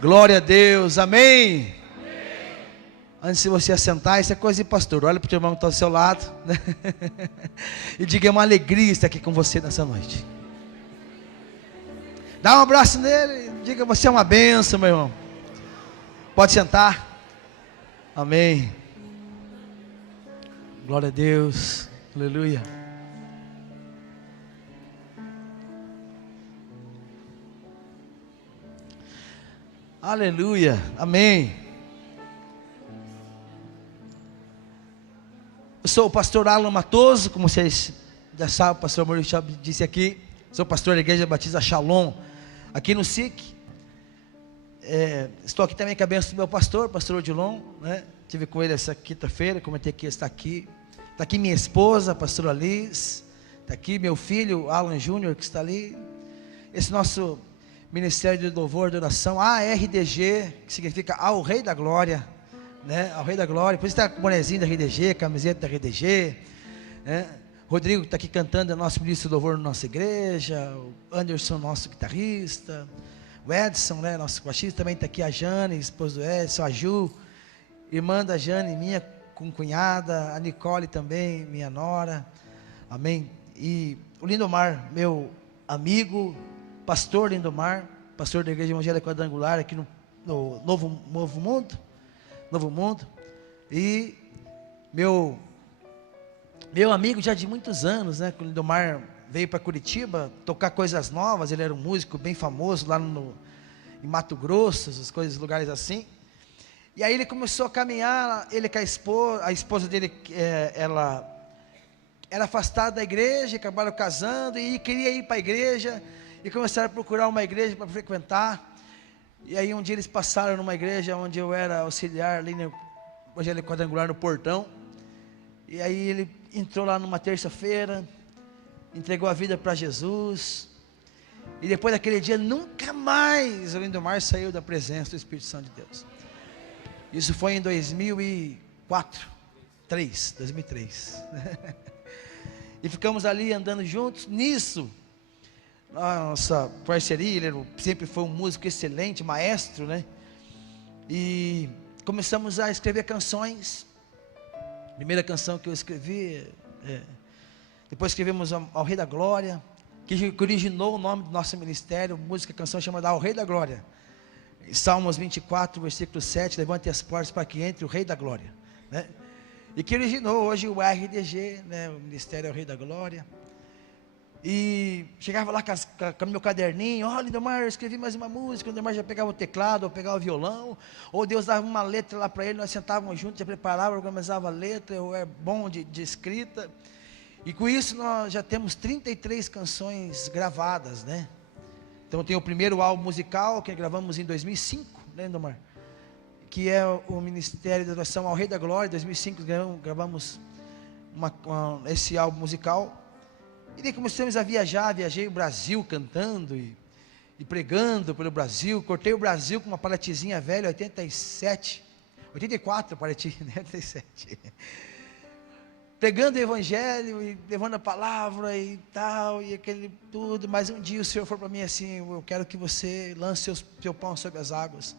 Glória a Deus, amém? Antes de você assentar, isso é coisa de pastor. Olha para o teu irmão que está ao seu lado, né? E diga: é uma alegria estar aqui com você nessa noite. Dá um abraço nele, diga: você é uma bênção, meu irmão. Pode sentar. Amém. Glória a Deus, aleluia. Aleluia, amém. Eu sou o pastor Alan Matoso, como vocês já sabem, o pastor Maurício já disse aqui. Sou pastor da Igreja Batista Shalom, aqui no SIC. Estou aqui também com a bênção do meu pastor Odilon, né? Estive com ele essa quinta-feira, comentei que ele está aqui. Está aqui minha esposa, a pastora Liz. Está aqui meu filho, Alan Júnior, que está ali. Esse nosso Ministério de Louvor e Adoração, ARDG, que significa Ao Rei da Glória, né? Ao Rei da Glória. Por isso está com o bonezinho da RDG, camiseta da RDG, né? Rodrigo está aqui cantando, é nosso ministro de louvor na nossa igreja. O Anderson, nosso guitarrista. O Edson, né, nosso baixista, também está aqui. A Jane, esposa do Edson. A Ju, irmã da Jane, minha cunhada. A Nicole também, minha nora. Amém. E o Lindomar, meu amigo, pastor Lindomar, pastor da Igreja Evangélica Quadrangular, aqui no Novo Mundo. E meu amigo já de muitos anos, né? O Lindomar veio para Curitiba tocar coisas novas. Ele era um músico bem famoso lá em Mato Grosso, essas coisas, lugares assim. E aí ele começou a caminhar, ele com a esposa dele, ela era afastada da igreja, acabaram casando e queria ir para a igreja, e começaram a procurar uma igreja para frequentar. E aí um dia eles passaram numa igreja onde eu era auxiliar, ali no Evangélico Quadrangular, no Portão. E aí ele entrou lá numa terça-feira, entregou a vida para Jesus, e depois daquele dia nunca mais o Lindomar saiu da presença do Espírito Santo de Deus. Isso foi em 2003. E ficamos ali andando juntos. Nisso, nossa parceria, ele sempre foi um músico excelente, maestro, né? E começamos a escrever canções. Primeira canção que eu escrevi, depois escrevemos ao Rei da Glória, que originou o nome do nosso ministério. Música, canção chamada Ao Rei da Glória. Salmos 24, versículo 7, levante as portas para que entre o Rei da Glória, né? E que originou hoje o RDG, né? O Ministério Ao Rei da Glória. E chegava lá com o meu caderninho: olha, Lindomar, eu escrevi mais uma música. O Lindomar já pegava o teclado, ou pegava o violão, ou Deus dava uma letra lá para ele, nós sentávamos juntos, já preparava, organizava a letra. Eu era bom de escrita. E com isso nós já temos 33 canções gravadas, né? Então tem o primeiro álbum musical que gravamos em 2005, né, Lindomar? Que é o Ministério de Adoração ao Rei da Glória. Em 2005 gravamos esse álbum musical. E daí começamos a viajar. Viajei o Brasil cantando e pregando pelo Brasil. Cortei o Brasil com uma paletezinha velha, 84 paleti, 87. Pregando o Evangelho e levando a palavra e tal, e aquele tudo. Mas um dia o Senhor falou para mim assim: eu quero que você lance seu pão sobre as águas.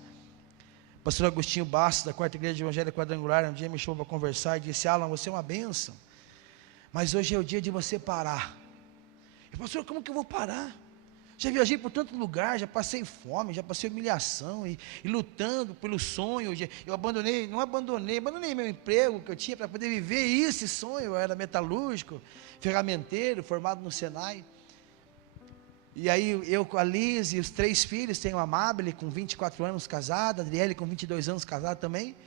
O pastor Agostinho Bastos, da Quarta Igreja Evangélica Quadrangular, um dia me chamou para conversar e disse: Alan, você é uma bênção, mas hoje é o dia de você parar. Eu, pastor, como que eu vou parar? Já viajei por tanto lugar, já passei fome, já passei humilhação e lutando pelo sonho. Eu abandonei meu emprego que eu tinha para poder viver esse sonho. Eu era metalúrgico, ferramenteiro, formado no Senai. E aí eu com a Liz e os 3 filhos, tenho a Amabile com 24 anos casada, a Adriele com 22 anos casada também,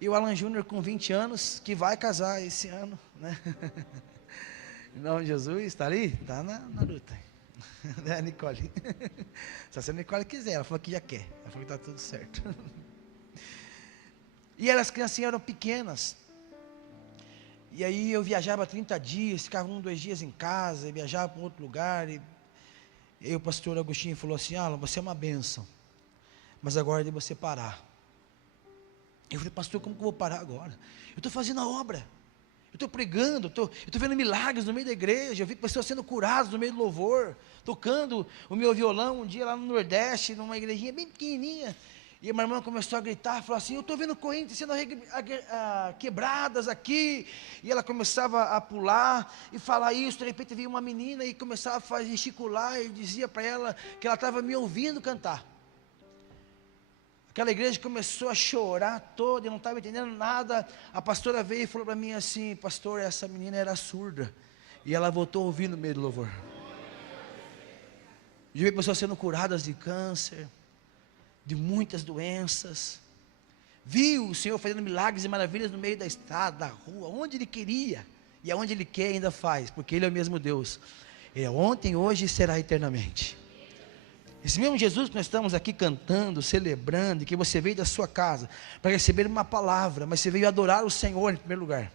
e o Alan Júnior com 20 anos, que vai casar esse ano, né? Em nome de Jesus, está ali? Está na luta. Né, Nicole? Só se a Nicole quiser, ela falou que já quer, ela falou que está tudo certo. E as criancinhas eram pequenas. E aí eu viajava 30 dias, ficava 2 dias em casa, e viajava para um outro lugar. E o pastor Agostinho falou assim: Alan, você é uma bênção, mas agora é de você parar. Eu falei: pastor, como que eu vou parar agora? Eu estou fazendo a obra, eu estou pregando, eu estou vendo milagres no meio da igreja, eu vi pessoas sendo curadas no meio do louvor, tocando o meu violão um dia lá no Nordeste, numa igrejinha bem pequenininha, E a minha irmã começou a gritar, falou assim: eu estou vendo correntes sendo quebradas aqui. E ela começava a pular e falar isso. De repente veio uma menina e começava a gesticular e dizia para ela que ela estava me ouvindo cantar. Aquela igreja começou a chorar toda, eu não estava entendendo nada. A pastora veio e falou para mim assim: pastor, essa menina era surda. E ela voltou a ouvir no meio do louvor. E eu vi pessoas sendo curadas de câncer, de muitas doenças. Viu o Senhor fazendo milagres e maravilhas no meio da estrada, da rua, onde Ele queria. E aonde Ele quer ainda faz, porque Ele é o mesmo Deus. Ele é ontem, hoje e será eternamente. Esse mesmo Jesus que nós estamos aqui cantando, celebrando, que você veio da sua casa para receber uma palavra, mas você veio adorar o Senhor em primeiro lugar.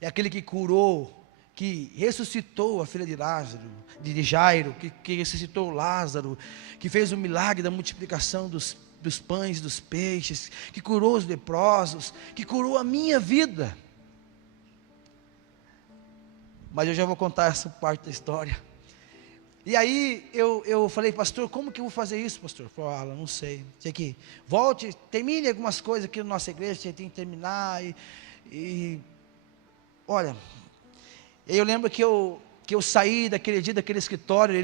É aquele que curou, que ressuscitou a filha de Lázaro, de Jairo, que ressuscitou Lázaro, que fez o milagre da multiplicação dos pães e dos peixes, que curou os leprosos, que curou a minha vida. Mas eu já vou contar essa parte da história. E aí eu falei: pastor, como que eu vou fazer isso, pastor? Ele falou: não sei, sei que volte, termine algumas coisas aqui na nossa igreja, você tem que terminar, olha, eu lembro que eu saí daquele dia, daquele escritório,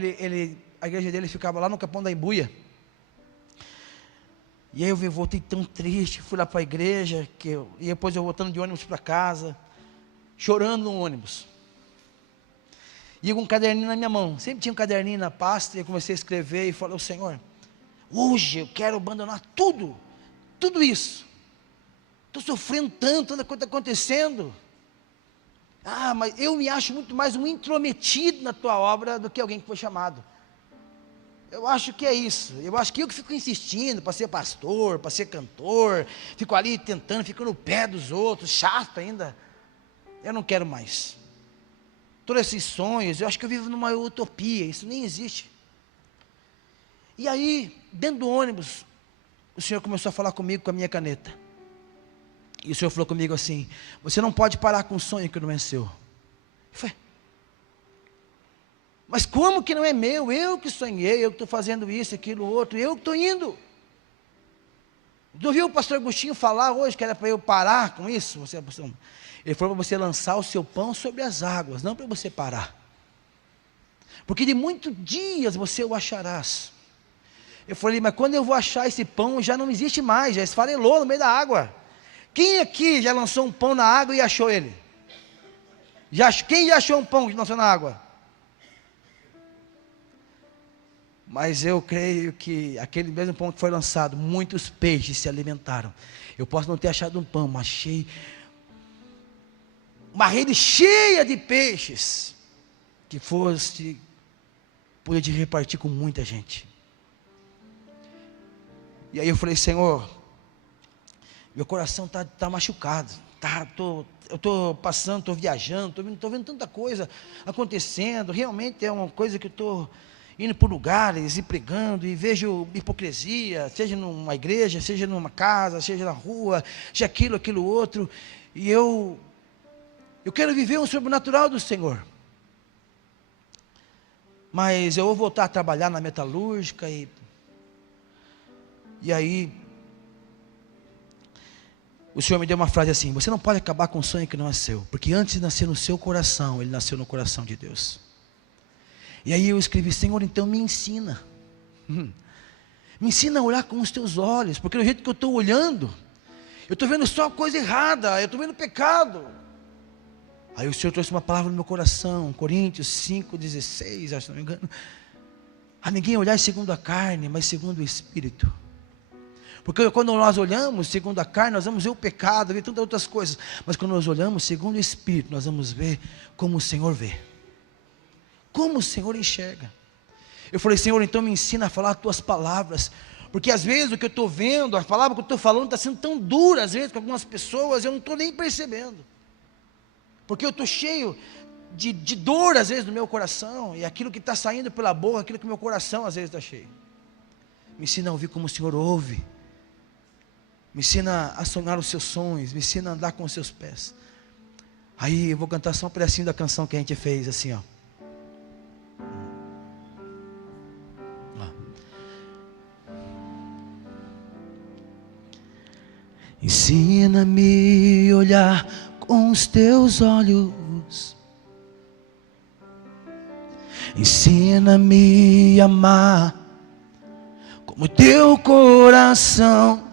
a igreja dele ficava lá no Capão da Embuia, e aí eu voltei tão triste, fui lá para a igreja, e depois eu voltando de ônibus para casa, chorando no ônibus, e com um caderninho na minha mão, sempre tinha um caderninho na pasta, e eu comecei a escrever, e falei: Senhor, hoje eu quero abandonar tudo isso, estou sofrendo tanto, tanta coisa está acontecendo, mas eu me acho muito mais um intrometido na tua obra do que alguém que foi chamado. Eu acho que é isso. Eu acho que eu que fico insistindo para ser pastor, para ser cantor, fico ali tentando, fico no pé dos outros, chato ainda. Eu não quero mais. Todos esses sonhos, eu acho que eu vivo numa utopia, isso nem existe. E aí, dentro do ônibus, o Senhor começou a falar comigo com a minha caneta. E o Senhor falou comigo assim: você não pode parar com um sonho que não é seu. Eu falei: mas como que não é meu? Eu que sonhei, eu que estou fazendo isso, aquilo, outro, eu que estou indo. Não viu o pastor Agostinho falar hoje que era para eu parar com isso? Ele falou para você lançar o seu pão sobre as águas, não para você parar. Porque de muitos dias você o acharás. Eu falei: mas quando eu vou achar esse pão, já não existe mais, já esfarelou no meio da água. Quem aqui já lançou um pão na água e achou ele? Quem já achou um pão que lançou na água? Mas eu creio que aquele mesmo pão que foi lançado, muitos peixes se alimentaram. Eu posso não ter achado um pão, mas achei uma rede cheia de peixes, que podia repartir com muita gente. E aí eu falei: Senhor, meu coração está machucado, eu estou passando, estou viajando, estou vendo tanta coisa acontecendo, realmente é uma coisa que eu estou indo por lugares e pregando, e vejo hipocrisia, seja numa igreja, seja numa casa, seja na rua, seja aquilo outro, e eu quero viver um sobrenatural do Senhor, mas eu vou voltar a trabalhar na metalúrgica, e aí o Senhor me deu uma frase assim: você não pode acabar com um sonho que não é seu, porque antes de nascer no seu coração, ele nasceu no coração de Deus. E aí eu escrevi: Senhor, então me ensina, me ensina a olhar com os teus olhos, porque do jeito que eu estou olhando, eu estou vendo só coisa errada, eu estou vendo pecado. Aí o Senhor trouxe uma palavra no meu coração, Coríntios 5,16, acho que não me engano: a ninguém olhar segundo a carne, mas segundo o Espírito. Porque quando nós olhamos segundo a carne, nós vamos ver o pecado, ver tantas outras coisas, mas quando nós olhamos segundo o Espírito, nós vamos ver como o Senhor vê, como o Senhor enxerga. Eu falei: Senhor, então me ensina a falar as tuas palavras, porque às vezes o que eu estou vendo, a palavra que eu estou falando está sendo tão dura, às vezes com algumas pessoas, eu não estou nem percebendo, porque eu estou cheio de dor às vezes no meu coração, e aquilo que está saindo pela boca, aquilo que o meu coração às vezes está cheio. Me ensina a ouvir como o Senhor ouve, me ensina a sonhar os seus sonhos, me ensina a andar com os seus pés. Aí eu vou cantar só um pedacinho da canção que a gente fez, assim, ó. Ensina-me a olhar com os teus olhos. Ensina-me a amar como teu coração.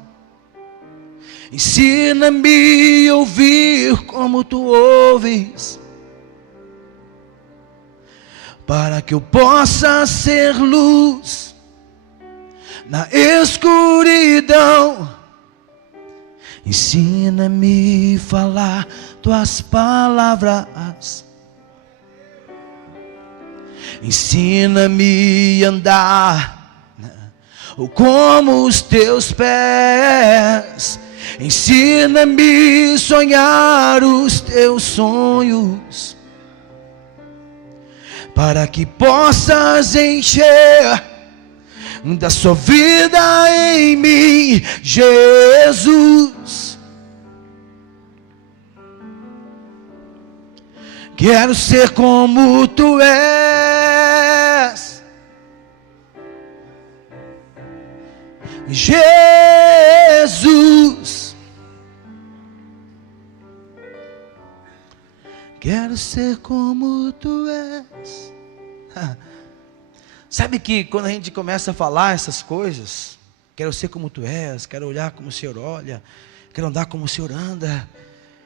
Ensina-me a ouvir como tu ouves, para que eu possa ser luz na escuridão. Ensina-me a falar tuas palavras. Ensina-me a andar como os teus pés. Ensina-me a sonhar os teus sonhos, para que possas encher da sua vida em mim, Jesus. Quero ser como tu és, Jesus. Quero ser como tu és. Sabe que quando a gente começa a falar essas coisas, quero ser como tu és, quero olhar como o Senhor olha, quero andar como o Senhor anda.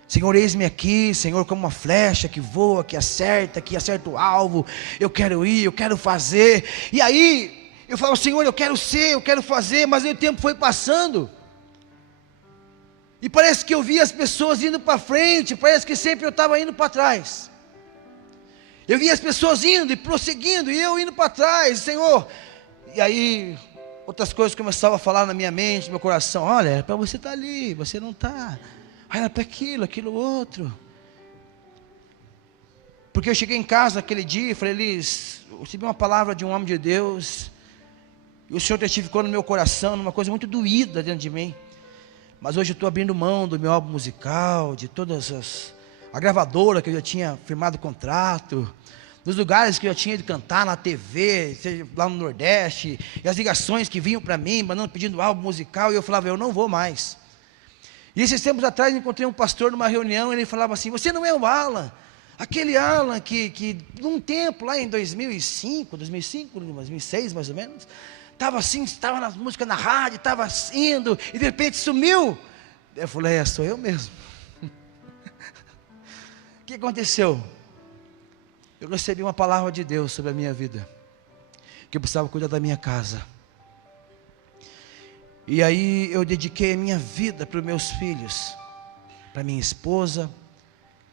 Senhor, eis-me aqui, Senhor, como uma flecha que voa, que acerta o alvo. Eu quero ir, eu quero fazer. E aí, eu falo, Senhor, eu quero ser, eu quero fazer, mas aí o tempo foi passando. E parece que eu via as pessoas indo para frente, parece que sempre eu estava indo para trás. Eu via as pessoas indo e prosseguindo, e eu indo para trás, Senhor. E aí, outras coisas começavam a falar na minha mente, no meu coração. Olha, é para você estar ali, você não está. Olha para aquilo outro. Porque eu cheguei em casa aquele dia e falei, Elis, eu recebi uma palavra de um homem de Deus, e o Senhor testificou no meu coração, numa coisa muito doída dentro de mim. Mas hoje eu estou abrindo mão do meu álbum musical, de todas a gravadora que eu já tinha firmado contrato, dos lugares que eu já tinha ido cantar na TV, seja lá no Nordeste, e as ligações que vinham para mim, mandando, pedindo álbum musical, e eu falava, eu não vou mais. E esses tempos atrás encontrei um pastor numa reunião, e ele falava assim, você não é o Alan, aquele Alan que num tempo lá em 2006 mais ou menos, estava assim, estava na música na rádio, estava indo, e de repente sumiu. Eu falei, sou eu mesmo. O que aconteceu? Eu recebi uma palavra de Deus sobre a minha vida, que eu precisava cuidar da minha casa. E aí eu dediquei a minha vida para os meus filhos, para minha esposa.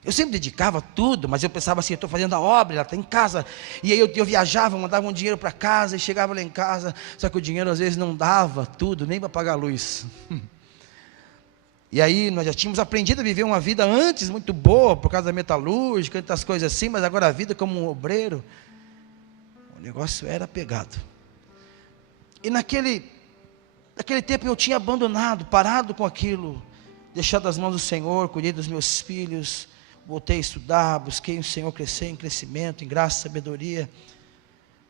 Eu sempre dedicava tudo, mas eu pensava assim, eu estou fazendo a obra, ela está em casa. E aí eu viajava, mandava um dinheiro para casa, e chegava lá em casa, só que o dinheiro às vezes não dava tudo, nem para pagar a luz. E aí nós já tínhamos aprendido a viver uma vida antes muito boa, por causa da metalúrgica, tantas coisas assim, mas agora a vida como um obreiro, o negócio era pegado. E naquele tempo eu tinha abandonado, parado com aquilo, deixado as mãos do Senhor, cuidei dos meus filhos, voltei a estudar, busquei o Senhor crescer em crescimento, em graça e sabedoria,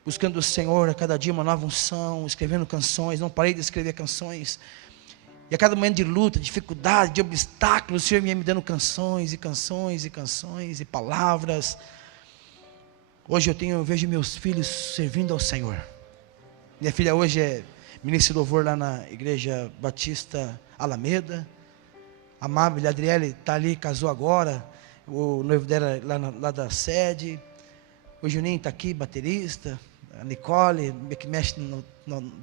buscando o Senhor a cada dia uma nova unção, escrevendo canções, não parei de escrever canções, e a cada momento de luta, dificuldade, de obstáculos, o Senhor ia me dando canções, e canções, e canções, e palavras. Hoje eu vejo meus filhos servindo ao Senhor. Minha filha hoje é ministra de louvor lá na Igreja Batista Alameda. A Amável Adriele está ali, casou agora. O noivo dela lá da sede. O Juninho está aqui, baterista. A Nicole, que mexe no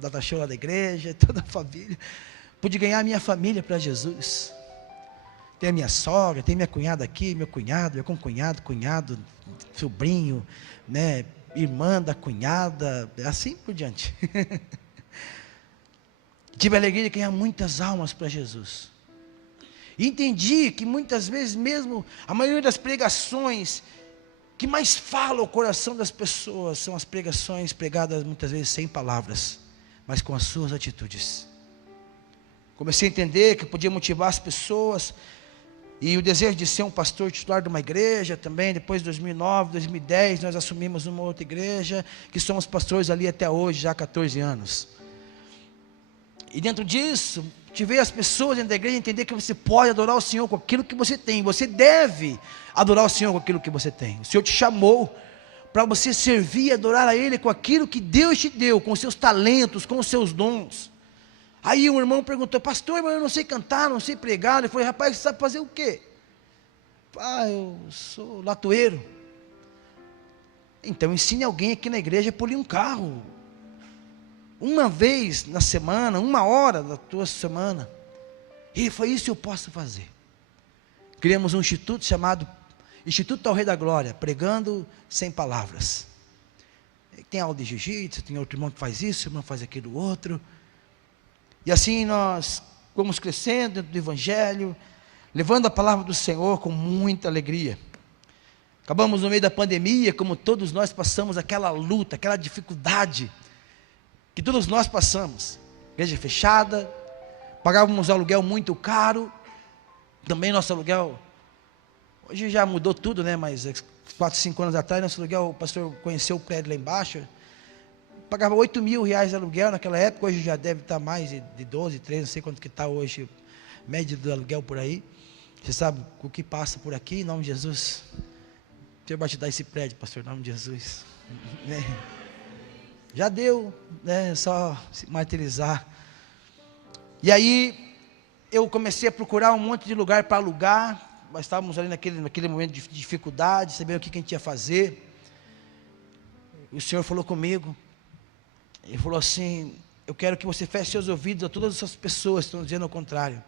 data show lá da igreja. Toda a família. Pude ganhar a minha família para Jesus. Tem a minha sogra, tem minha cunhada aqui, meu cunhado, meu cunhado, sobrinho, né, irmã da cunhada, assim por diante. Tive a alegria de ganhar muitas almas para Jesus. E entendi que muitas vezes mesmo, a maioria das pregações que mais falam o coração das pessoas, são as pregações pregadas muitas vezes sem palavras, mas com as suas atitudes. Comecei a entender que eu podia motivar as pessoas, e o desejo de ser um pastor titular de uma igreja também. Depois de 2009, 2010, nós assumimos uma outra igreja, que somos pastores ali até hoje, já há 14 anos. E dentro disso, de ver as pessoas dentro da igreja entender que você pode adorar o Senhor com aquilo que você tem. Você deve adorar o Senhor com aquilo que você tem. O Senhor te chamou para você servir e adorar a Ele com aquilo que Deus te deu, com os seus talentos, com os seus dons. Aí um irmão perguntou: pastor, mas eu não sei cantar, não sei pregar. Ele falou: rapaz, você sabe fazer o quê? Eu sou latoeiro. Então ensine alguém aqui na igreja a polir um carro. Uma vez na semana, 1 hora da tua semana. E foi isso que eu posso fazer. Criamos um instituto chamado Instituto ao Rei da Glória, pregando sem palavras. Tem aula de jiu-jitsu, tem outro irmão que faz isso, irmão faz aquilo outro. E assim nós vamos crescendo dentro do Evangelho, levando a palavra do Senhor com muita alegria. Acabamos no meio da pandemia, como todos nós passamos aquela luta, aquela dificuldade, que todos nós passamos. Igreja fechada, pagávamos aluguel muito caro, também nosso aluguel, hoje já mudou tudo, né? Mas 4, 5 anos atrás, nosso aluguel, o pastor conheceu o prédio lá embaixo, pagava 8 mil reais de aluguel naquela época, hoje já deve estar mais de 12, 13, não sei quanto que está hoje, média do aluguel por aí. Você sabe o que passa por aqui, em nome de Jesus. Deus vai te dar esse prédio, pastor, em nome de Jesus. Já deu, né? Só se martirizar. E aí, eu comecei a procurar um monte de lugar para alugar. Nós estávamos ali naquele momento de dificuldade, sabendo o que a gente ia fazer. O Senhor falou comigo. Ele falou assim: eu quero que você feche seus ouvidos a todas essas pessoas que estão dizendo ao contrário.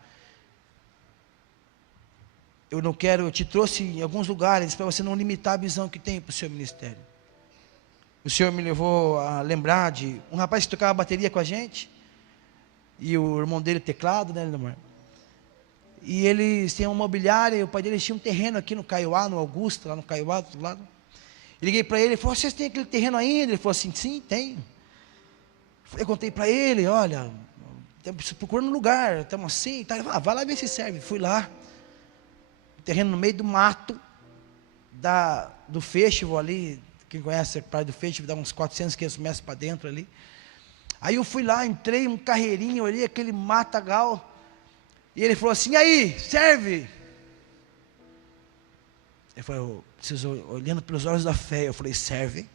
Eu te trouxe em alguns lugares para você não limitar a visão que tem para o seu ministério. O Senhor me levou a lembrar de um rapaz que tocava bateria com a gente, e o irmão dele teclado, né, amor? E eles têm uma imobiliária, e o pai dele tinha um terreno aqui no Caiuá, no Augusto, lá no Caiuá, do outro lado. Eu liguei para ele, ele falou: vocês têm aquele terreno ainda? Ele falou assim: sim, tenho. Eu contei para ele: olha, estamos procurando um lugar, estamos assim, tá. Ele falou: vai lá ver se serve. Fui lá, terreno no meio do mato, do festival ali. Quem conhece a praia do festival, dá uns 400, 500 metros para dentro ali. Aí eu fui lá, entrei um carreirinho, olhei aquele matagal, e ele falou assim: aí, serve? Ele falou: olhando pelos olhos da fé, eu falei: serve?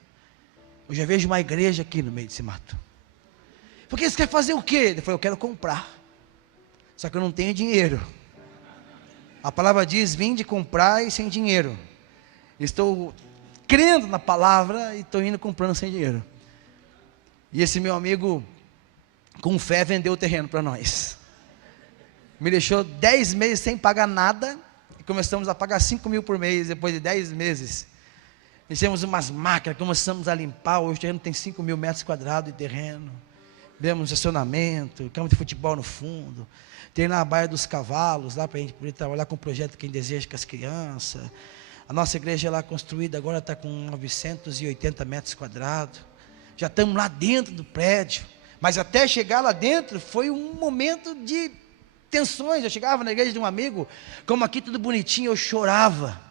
Eu já vejo uma igreja aqui no meio desse mato. Porque você quer fazer o quê? Ele falou: eu quero comprar, só que eu não tenho dinheiro. A palavra diz: vinde comprar e sem dinheiro. Estou crendo na palavra e estou indo comprando sem dinheiro. E esse meu amigo, com fé, vendeu o terreno para nós. Me deixou 10 meses sem pagar nada, e começamos a pagar 5 mil por mês, depois de 10 meses. Fizemos umas máquinas, começamos a limpar. Hoje o terreno tem 5 mil metros quadrados de terreno. Demos estacionamento, campo de futebol no fundo. Tem lá a Baía dos Cavalos, lá para a gente poder trabalhar com o projeto Quem Deseja com as crianças. A nossa igreja lá construída agora está com 980 metros quadrados. Já estamos lá dentro do prédio. Mas até chegar lá dentro foi um momento de tensões. Eu chegava na igreja de um amigo, como aqui tudo bonitinho, eu chorava.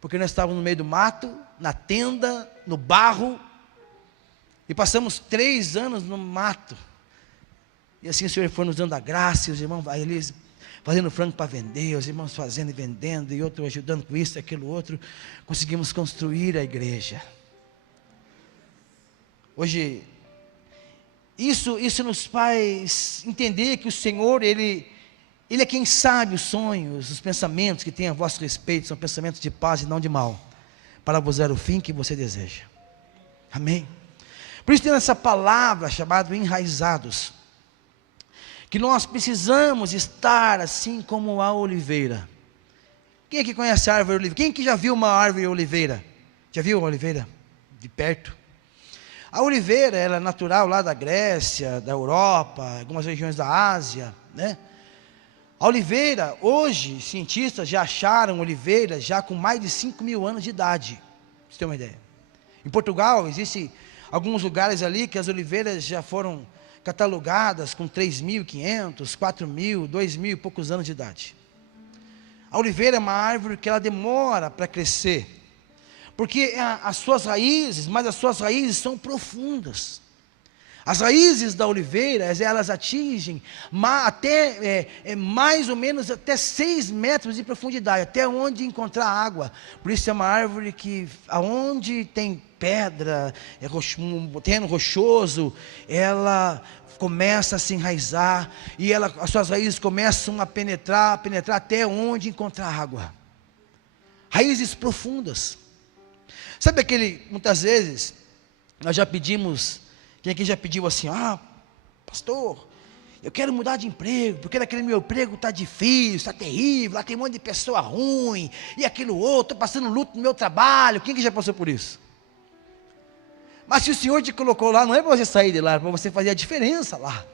Porque nós estávamos no meio do mato, na tenda, no barro. E passamos 3 anos no mato. E assim o Senhor foi nos dando a graça, e os irmãos, eles fazendo frango para vender, os irmãos fazendo e vendendo, e outro ajudando com isso, aquilo, outro. Conseguimos construir a igreja. Hoje, isso nos faz entender que o Senhor, Ele é quem sabe os sonhos, os pensamentos que tem a vosso respeito, são pensamentos de paz e não de mal, para vos dar o fim que você deseja. Amém? Por isso tem essa palavra chamada enraizados, que nós precisamos estar assim como a oliveira. Quem aqui conhece a árvore oliveira? Quem aqui já viu uma árvore oliveira? Já viu uma oliveira de perto? A oliveira, ela é natural lá da Grécia, da Europa, algumas regiões da Ásia, né? A oliveira, hoje, cientistas já acharam oliveiras já com mais de 5 mil anos de idade, pra você ter uma ideia. Em Portugal, existem alguns lugares ali que as oliveiras já foram catalogadas com 3.500, 4.000, 2.000 e poucos anos de idade. A oliveira é uma árvore que ela demora para crescer, porque as suas raízes são profundas. As raízes da oliveira, elas atingem até mais ou menos até 6 metros de profundidade, até onde encontrar água. Por isso é uma árvore que, aonde tem pedra, um terreno rochoso, ela começa a se enraizar, e as suas raízes começam a penetrar até onde encontrar água. Raízes profundas. Sabe muitas vezes, nós já pedimos, quem aqui já pediu assim, pastor, eu quero mudar de emprego, porque naquele meu emprego está difícil, está terrível, lá tem um monte de pessoa ruim, e aquilo outro, estou passando luto no meu trabalho. Quem que já passou por isso? Mas se o Senhor te colocou lá, não é para você sair de lá, é para você fazer a diferença lá.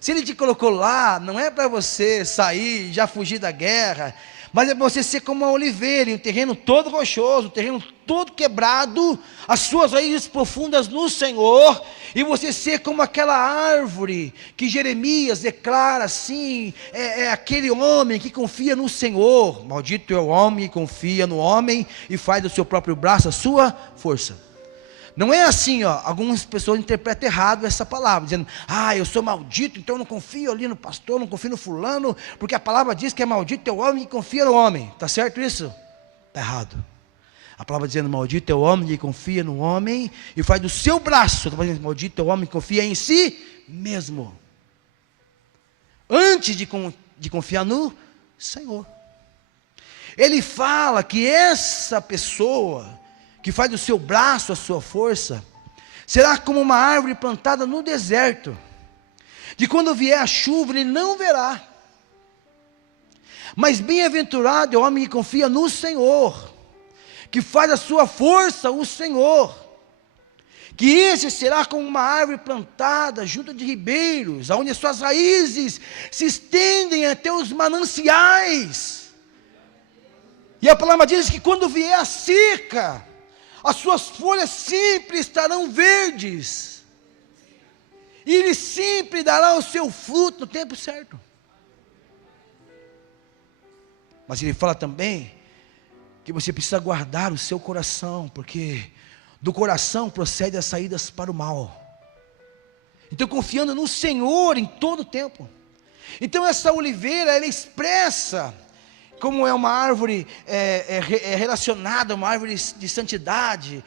Se Ele te colocou lá, não é para você sair, já fugir da guerra, mas é para você ser como uma oliveira, em um terreno todo rochoso, um terreno todo quebrado, as suas raízes profundas no Senhor, e você ser como aquela árvore que Jeremias declara assim, é aquele homem que confia no Senhor. Maldito é o homem que confia no homem e faz do seu próprio braço a sua força. Não é assim, algumas pessoas interpretam errado essa palavra, dizendo, eu sou maldito, então eu não confio ali no pastor, não confio no fulano, porque a palavra diz que é maldito é o homem que confia no homem. Está certo isso? Está errado. A palavra dizendo, maldito é o homem que confia no homem e faz do seu braço, maldito é o homem que confia em si mesmo, antes de confiar no Senhor. Ele fala que essa pessoa que faz do seu braço a sua força, será como uma árvore plantada no deserto, de quando vier a chuva ele não verá. Mas bem-aventurado é o homem que confia no Senhor, que faz a sua força o Senhor, que esse será como uma árvore plantada junto de ribeiros, onde as suas raízes se estendem até os mananciais. E a palavra diz que quando vier a seca, as suas folhas sempre estarão verdes, e ele sempre dará o seu fruto no tempo certo. Mas ele fala também que você precisa guardar o seu coração, porque do coração procede as saídas para o mal. Então, confiando no Senhor em todo o tempo. Então, essa oliveira, ela expressa como é uma árvore relacionada a uma árvore de santidade.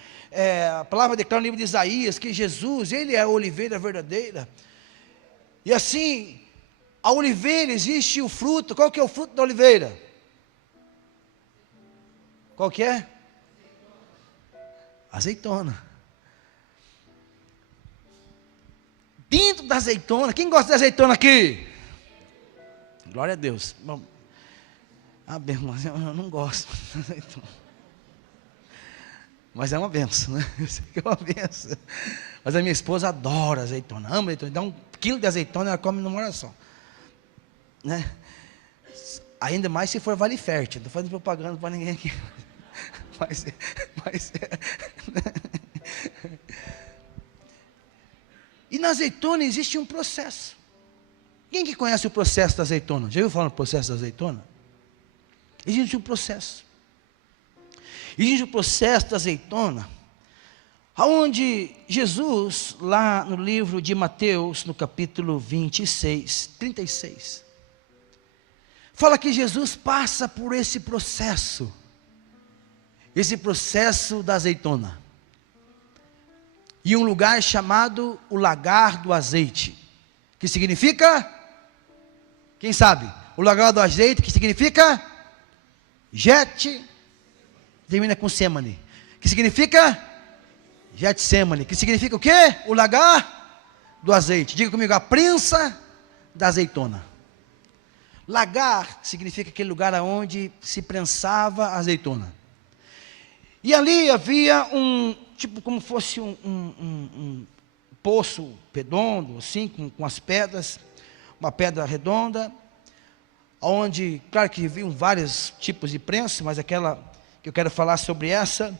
A palavra declara no livro de Isaías que Jesus, Ele é a oliveira verdadeira. E assim, a oliveira existe o fruto. Qual que é o fruto da oliveira? Qual que é? Azeitona. Dentro da azeitona, quem gosta de azeitona aqui? Glória a Deus. Bom, mas eu não gosto de azeitona. Mas é uma benção, né? Eu sei que é uma benção. Mas a minha esposa adora azeitona, ama azeitona. Dá 1 quilo de azeitona, ela come numa hora só, né? Ainda mais se for vale fértil. Não estou fazendo propaganda para ninguém aqui. E na azeitona existe um processo. Quem que conhece o processo da azeitona? Já ouviu falar no processo da azeitona? Existe um processo. Existe o processo da azeitona, onde Jesus, lá no livro de Mateus, no capítulo 26, 36, fala que Jesus passa por esse processo da azeitona, em um lugar chamado o lagar do azeite, que significa, quem sabe? O lagar do azeite, que significa Jet, termina com Semane, que significa Getsemane, que significa o quê? O lagar do azeite. Diga comigo, a prensa da azeitona. Lagar significa aquele lugar onde se prensava a azeitona. E ali havia tipo como fosse um poço redondo, assim, com as pedras, uma pedra redonda, onde, claro que haviam vários tipos de prensa, mas aquela que eu quero falar sobre essa.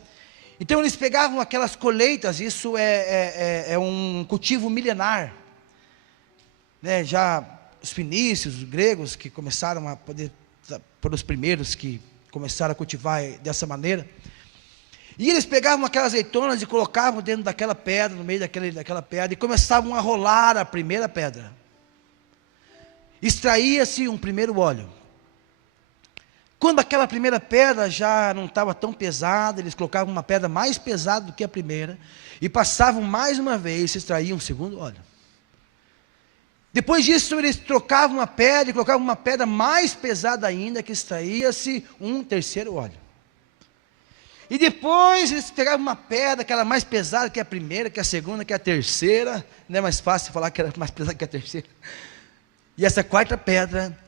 Então eles pegavam aquelas colheitas, isso é um cultivo milenar, né? Já os fenícios, os gregos, que começaram a poder, foram os primeiros que começaram a cultivar dessa maneira. E eles pegavam aquelas azeitonas e colocavam dentro daquela pedra, no meio daquela pedra, e começavam a rolar a primeira pedra. Extraía-se um primeiro óleo. Quando aquela primeira pedra já não estava tão pesada, eles colocavam uma pedra mais pesada do que a primeira, e passavam mais uma vez, se extraía um segundo óleo. Depois disso, eles trocavam a pedra e colocavam uma pedra mais pesada ainda, que extraía-se um terceiro óleo. E depois eles pegavam uma pedra, que era mais pesada que a primeira, que a segunda, que a terceira. Não é mais fácil falar que era mais pesada que a terceira. E essa quarta pedra,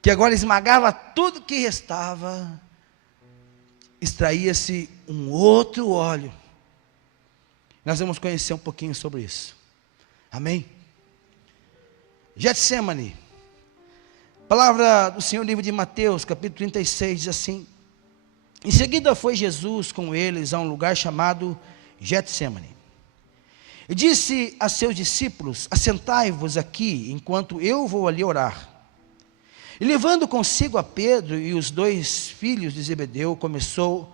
que agora esmagava tudo que restava, extraía-se um outro óleo. Nós vamos conhecer um pouquinho sobre isso. Amém? Getsemane. Palavra do Senhor, livro de Mateus, capítulo 36, diz assim: em seguida foi Jesus com eles a um lugar chamado Getsemane. E disse a seus discípulos: assentai-vos aqui, enquanto eu vou ali orar. E levando consigo a Pedro e os 2 filhos de Zebedeu, começou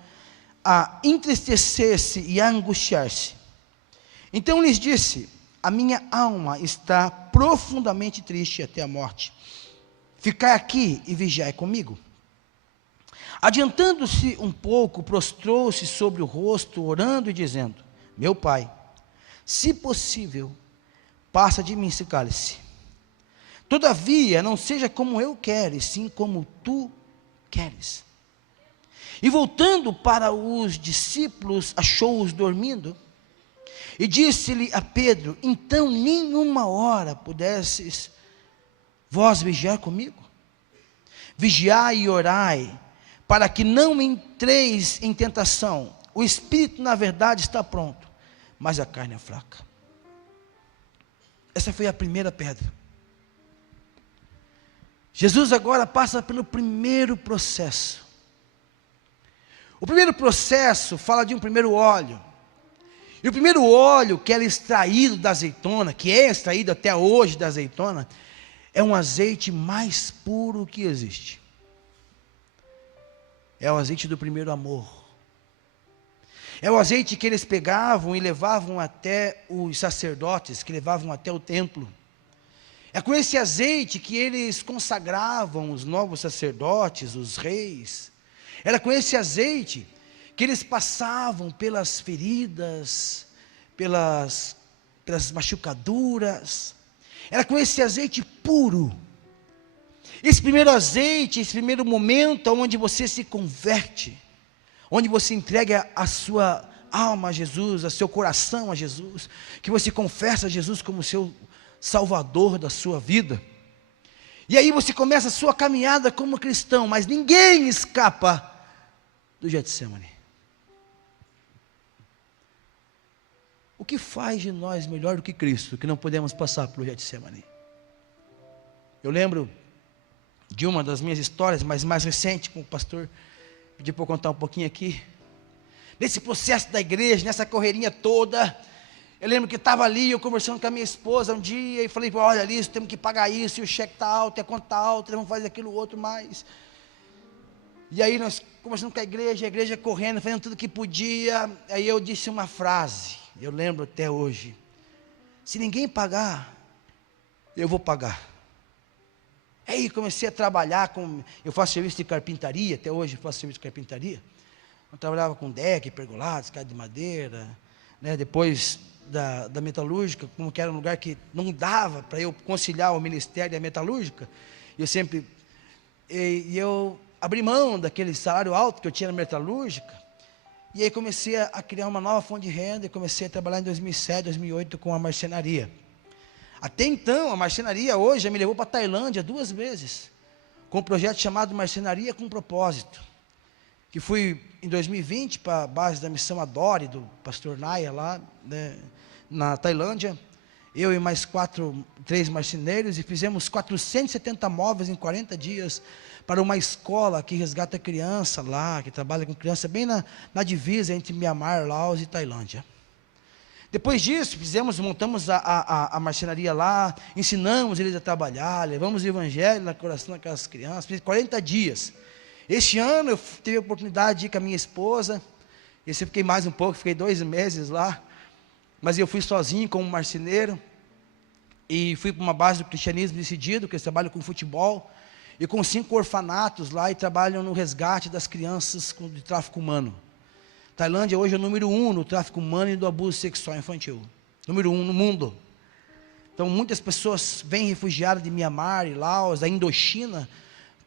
a entristecer-se e a angustiar-se. Então lhes disse: a minha alma está profundamente triste até a morte. Ficai aqui e vigiai comigo. Adiantando-se um pouco, prostrou-se sobre o rosto, orando e dizendo: meu Pai, se possível, passa de mim esse cálice. Todavia, não seja como eu quero, e sim como tu queres. E voltando para os discípulos, achou-os dormindo. E disse-lhe a Pedro: então nenhuma hora pudesses vós vigiar comigo? Vigiai e orai, para que não entreis em tentação. O espírito, na verdade, está pronto, mas a carne é fraca. Essa foi a primeira pedra. Jesus agora passa pelo primeiro processo. O primeiro processo fala de um primeiro óleo. E o primeiro óleo que era extraído da azeitona, que é extraído até hoje da azeitona, é um azeite mais puro que existe. É o azeite do primeiro amor. É o azeite que eles pegavam e levavam até os sacerdotes, que levavam até o templo. É com esse azeite que eles consagravam os novos sacerdotes, os reis. Era com esse azeite que eles passavam pelas feridas, pelas machucaduras. Era com esse azeite puro. Esse primeiro azeite, esse primeiro momento onde você se converte, onde você entrega a sua alma a Jesus, a seu coração a Jesus, que você confessa Jesus como seu Salvador da sua vida. E aí você começa a sua caminhada como cristão, mas ninguém escapa do Getsemane. O que faz de nós melhor do que Cristo, que não podemos passar pelo Getsemane? Eu lembro de uma das minhas histórias, mas mais recente, com o pastor pediu para eu contar um pouquinho aqui. Nesse processo da igreja, nessa correria toda, eu lembro que estava ali, eu conversando com a minha esposa um dia, e falei: olha ali, temos que pagar isso, e o cheque está alto, e a conta está alta, vamos fazer aquilo outro mais. E aí nós conversando com a igreja correndo, fazendo tudo que podia. Aí eu disse uma frase, eu lembro até hoje: se ninguém pagar, eu vou pagar. Aí comecei a trabalhar eu faço serviço de carpintaria, até hoje eu faço serviço de carpintaria. Eu trabalhava com deck, pergolados, escada de madeira, né? Depois da metalúrgica, como que era um lugar que não dava para eu conciliar o ministério e a metalúrgica, eu abri mão daquele salário alto que eu tinha na metalúrgica, e aí comecei a criar uma nova fonte de renda, e comecei a trabalhar em 2007, 2008 com a marcenaria. Até então, a marcenaria hoje já me levou para a Tailândia 2 vezes, com um projeto chamado Marcenaria com Propósito, que fui em 2020 para a base da missão Adore, do pastor Naya lá, né, na Tailândia, eu e mais 3 marceneiros, e fizemos 470 móveis em 40 dias, para uma escola que resgata criança lá, que trabalha com criança, bem na divisa entre Mianmar, Laos e Tailândia. Depois disso, montamos a marcenaria lá, ensinamos eles a trabalhar, levamos o evangelho no coração daquelas crianças, fiz 40 dias. Este ano eu tive a oportunidade de ir com a minha esposa, Esse eu fiquei mais um pouco, fiquei 2 meses lá. Mas eu fui sozinho como marceneiro. E fui para uma base do cristianismo decidido, que eles trabalham com futebol. E com 5 orfanatos lá, e trabalham no resgate das crianças de tráfico humano. Tailândia hoje é o número 1 no tráfico humano e do abuso sexual infantil. Número 1 no mundo. Então muitas pessoas vêm refugiadas de Mianmar e Laos, da Indochina,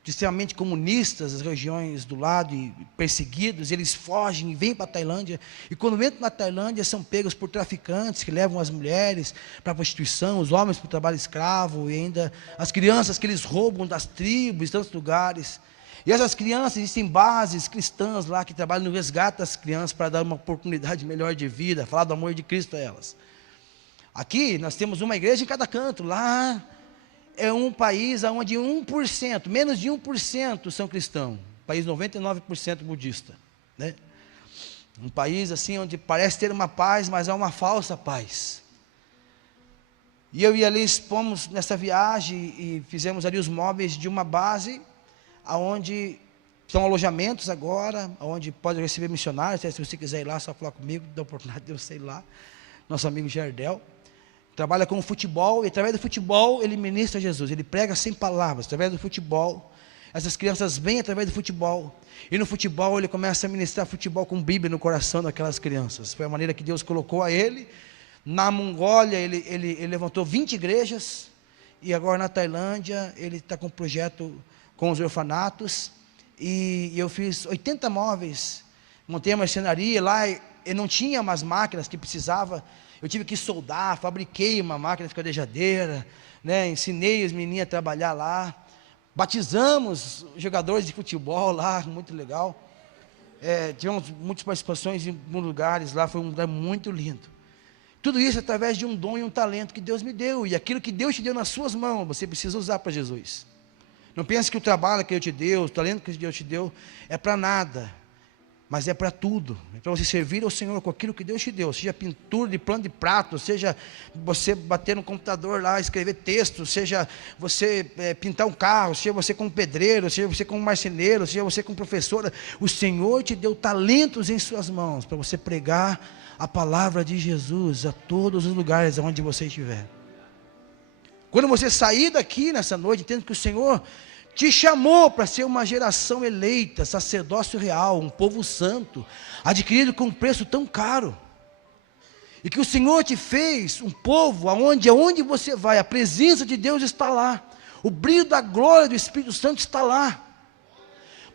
extremamente comunistas, as regiões do lado, e perseguidos, eles fogem e vêm para a Tailândia, e quando entram na Tailândia são pegos por traficantes, que levam as mulheres para a prostituição, os homens para o trabalho escravo, e ainda as crianças que eles roubam das tribos, de tantos lugares. E essas crianças, existem bases cristãs lá, que trabalham no resgate das crianças, para dar uma oportunidade melhor de vida, falar do amor de Cristo a elas. Aqui nós temos uma igreja em cada canto. Lá é um país onde 1%, menos de 1% são cristãos. País 99% budista, né? Um país assim onde parece ter uma paz, mas é uma falsa paz. E eu e a Liz fomos nessa viagem e fizemos ali os móveis de uma base, aonde são alojamentos agora, onde pode receber missionários. Se você quiser ir lá, só falar comigo, dá a oportunidade de eu sei lá. Nosso amigo Gerdel trabalha com o futebol, e através do futebol ele ministra Jesus, ele prega sem palavras, através do futebol. Essas crianças vêm através do futebol, e no futebol ele começa a ministrar futebol com Bíblia no coração daquelas crianças. Foi a maneira que Deus colocou a ele. Na Mongólia ele levantou 20 igrejas, e agora na Tailândia ele está com um projeto com os orfanatos, e eu fiz 80 móveis, montei a marcenaria lá, e não tinha umas máquinas que precisava. Eu tive que soldar, fabriquei uma máquina de esquadrejadeira, né? Ensinei os meninos a trabalhar lá, batizamos jogadores de futebol lá, muito legal. Tivemos muitas participações em lugares lá, foi um lugar muito lindo. Tudo isso através de um dom e um talento que Deus me deu, e aquilo que Deus te deu nas suas mãos, você precisa usar para Jesus. Não pense que o trabalho que Deus te deu, o talento que Deus te deu, é para nada. Mas é para tudo, é para você servir ao Senhor com aquilo que Deus te deu, seja pintura de plano de prato, seja você bater no computador lá, escrever texto, seja você pintar um carro, seja você como pedreiro, seja você como marceneiro, seja você como professora. O Senhor te deu talentos em suas mãos, para você pregar a palavra de Jesus a todos os lugares onde você estiver. Quando você sair daqui nessa noite, entenda que o Senhor te chamou para ser uma geração eleita, sacerdócio real, um povo santo, adquirido com um preço tão caro. E que o Senhor te fez um povo aonde você vai, a presença de Deus está lá, o brilho da glória do Espírito Santo está lá.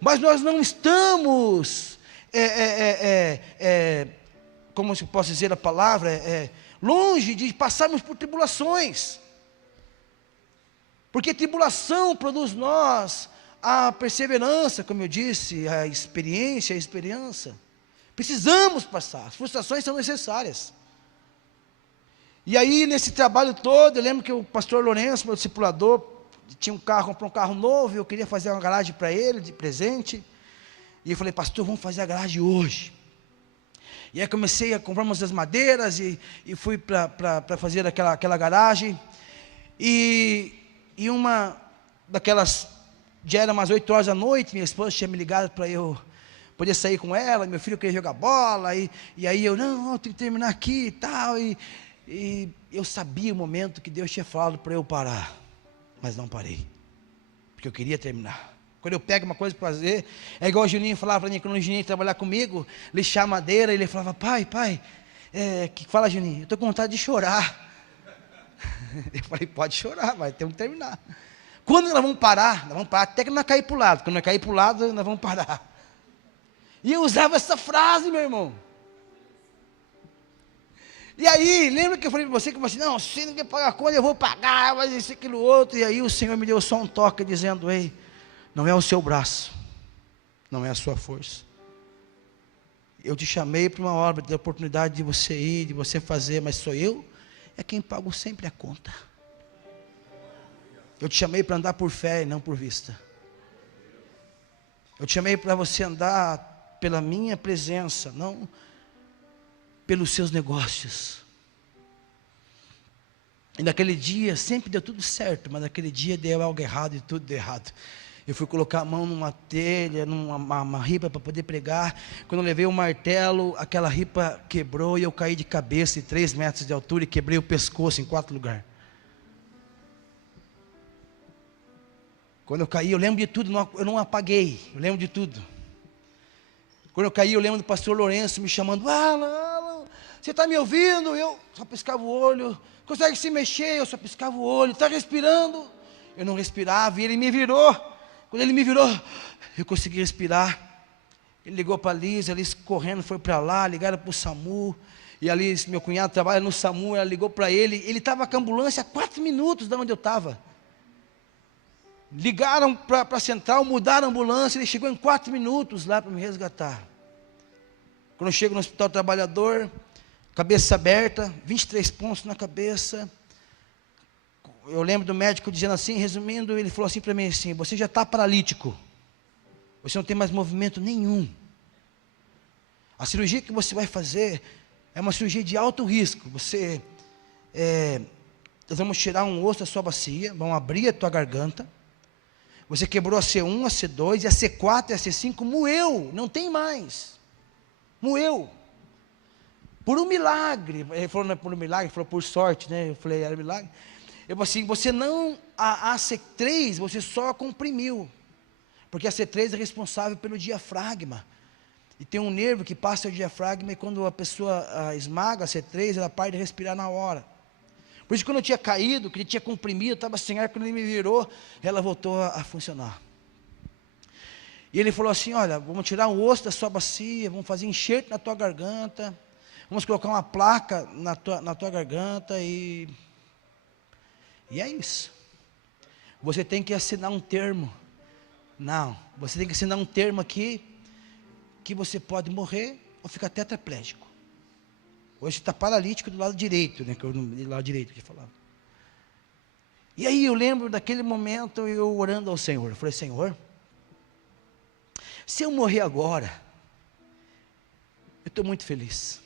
Mas nós não estamos, como eu posso dizer a palavra, longe de passarmos por tribulações. Porque tribulação produz nós a perseverança, como eu disse, a experiência, a esperança. Precisamos passar, as frustrações são necessárias. E aí, nesse trabalho todo, eu lembro que o pastor Lourenço, meu discipulador, tinha um carro, comprou um carro novo, e eu queria fazer uma garagem para ele, de presente. E eu falei, pastor, vamos fazer a garagem hoje. E aí comecei a comprar umas das madeiras, e fui para fazer aquela garagem. E uma daquelas, já era umas 8 horas da noite, minha esposa tinha me ligado para eu poder sair com ela, meu filho queria jogar bola, e aí eu tenho que terminar aqui e tal, e eu sabia o momento que Deus tinha falado para eu parar, mas não parei, porque eu queria terminar. Quando eu pego uma coisa para fazer, é igual o Juninho falava para mim, quando o Juninho ia trabalhar comigo, lixar madeira, ele falava, pai, que fala Juninho, eu estou com vontade de chorar. Eu falei, pode chorar, vai ter que terminar. Quando nós vamos parar? Nós vamos parar até que não cair para o lado. Quando não cair para o lado, nós vamos parar. E eu usava essa frase, meu irmão. E aí, lembra que eu falei para você, que você, não, se ninguém pagar a conta, eu vou pagar, mas isso, aquilo, outro. E aí o Senhor me deu só um toque, dizendo, ei, não é o seu braço, não é a sua força. Eu te chamei para uma obra, de oportunidade de você ir, de você fazer, mas sou eu, é quem paga sempre a conta. Eu te chamei para andar por fé e não por vista. Eu te chamei para você andar pela minha presença, não pelos seus negócios. E naquele dia sempre deu tudo certo, mas naquele dia deu algo errado e tudo deu errado. Eu fui colocar a mão numa telha, numa ripa para poder pregar. Quando eu levei o martelo, aquela ripa quebrou e eu caí de cabeça em 3 metros de altura e quebrei o pescoço em 4 lugares. Quando eu caí, eu lembro de tudo, eu não apaguei, eu lembro de tudo. Quando eu caí, eu lembro do pastor Lourenço me chamando: Alan, você está me ouvindo? Eu só piscava o olho. Consegue se mexer? Eu só piscava o olho. Está respirando? Eu não respirava e ele me virou. Quando ele me virou, eu consegui respirar. Ele ligou para a Liz correndo foi para lá, ligaram para o SAMU. E a Liz, meu cunhado trabalha no SAMU, ela ligou para ele. Ele estava com a ambulância a 4 minutos de onde eu estava. Ligaram para a central, mudaram a ambulância, ele chegou em 4 minutos lá para me resgatar. Quando eu chego no Hospital Trabalhador, cabeça aberta, 23 pontos na cabeça. Eu lembro do médico dizendo assim, resumindo, ele falou assim para mim assim: você já está paralítico, você não tem mais movimento nenhum. A cirurgia que você vai fazer é uma cirurgia de alto risco. Nós vamos tirar um osso da sua bacia, vamos abrir a tua garganta. Você quebrou a C1, a C2, e a C4 e a C5 moeu, não tem mais. Moeu. Por um milagre. Ele falou, não é por um milagre, ele falou por sorte, né? Eu falei, era milagre. Eu falei assim, você não, a C3, você só comprimiu. Porque a C3 é responsável pelo diafragma. E tem um nervo que passa o diafragma, e quando a pessoa esmaga a C3, ela para de respirar na hora. Por isso, quando eu tinha caído, que ele tinha comprimido, estava sem ar, quando ele me virou, ela voltou a funcionar. E ele falou assim: olha, vamos tirar um osso da sua bacia, vamos fazer enxerto na tua garganta, vamos colocar uma placa na tua garganta e é isso. Você tem que assinar um termo. Não, você tem que assinar um termo aqui, que você pode morrer ou ficar tetraplégico. Hoje está paralítico do lado direito, né? Do lado direito que eu falava. E aí eu lembro daquele momento, eu orando ao Senhor. Eu falei: Senhor, se eu morrer agora, eu estou muito feliz.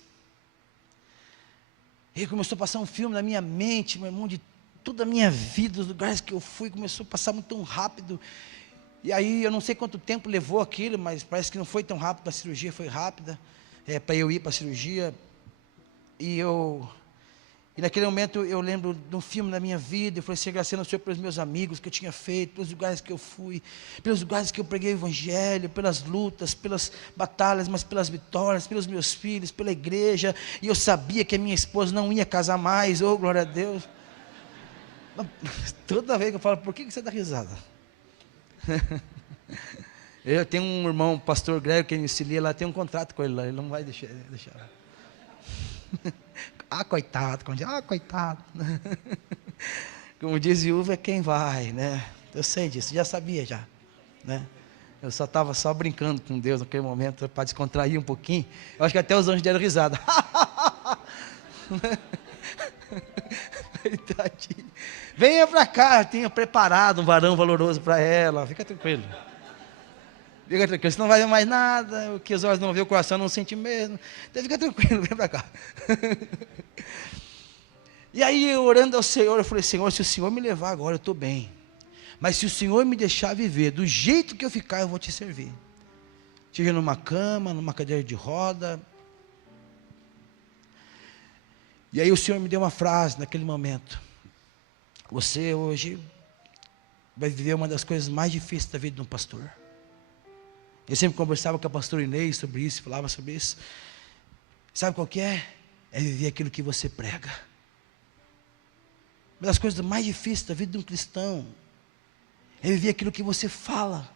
E aí começou a passar um filme na minha mente, meu irmão, de toda a minha vida, dos lugares que eu fui, começou a passar muito tão rápido. E aí eu não sei quanto tempo levou aquilo, mas parece que não foi tão rápido, a cirurgia foi rápida, para eu ir para a cirurgia. E naquele momento eu lembro de um filme da minha vida. Eu falei assim: agradecendo ao Senhor pelos meus amigos que eu tinha feito, pelos lugares que eu fui, pelos lugares que eu preguei o Evangelho, pelas lutas, pelas batalhas, mas pelas vitórias, pelos meus filhos, pela igreja. E eu sabia que a minha esposa não ia casar mais, oh glória a Deus. Toda vez que eu falo: por que você dá risada? Eu tenho um irmão, pastor Grego, que me auxilia lá, tem um contrato com ele lá, ele não vai deixar. Coitado, coitado. Como diz viúva, é quem vai, né? Eu sei disso, já sabia já, né? Eu só estava brincando com Deus naquele momento, para descontrair um pouquinho. Eu acho que até os anjos deram risada. Tadinho. Venha para cá, eu tenho preparado um varão valoroso para ela, fica tranquilo. Fica tranquilo, você não vai ver mais nada, o que os olhos não vê, o coração não sente mesmo. Então fica tranquilo, vem para cá. E aí, eu orando ao Senhor, eu falei: Senhor, se o Senhor me levar agora, eu estou bem. Mas se o Senhor me deixar viver, do jeito que eu ficar, eu vou te servir. Seja numa cama, numa cadeira de roda. E aí o Senhor me deu uma frase naquele momento: você hoje vai viver uma das coisas mais difíceis da vida de um pastor. Eu sempre conversava com a pastora Inês sobre isso, falava sobre isso. Sabe qual que é? É viver aquilo que você prega. Uma das coisas mais difíceis da vida de um cristão é viver aquilo que você fala,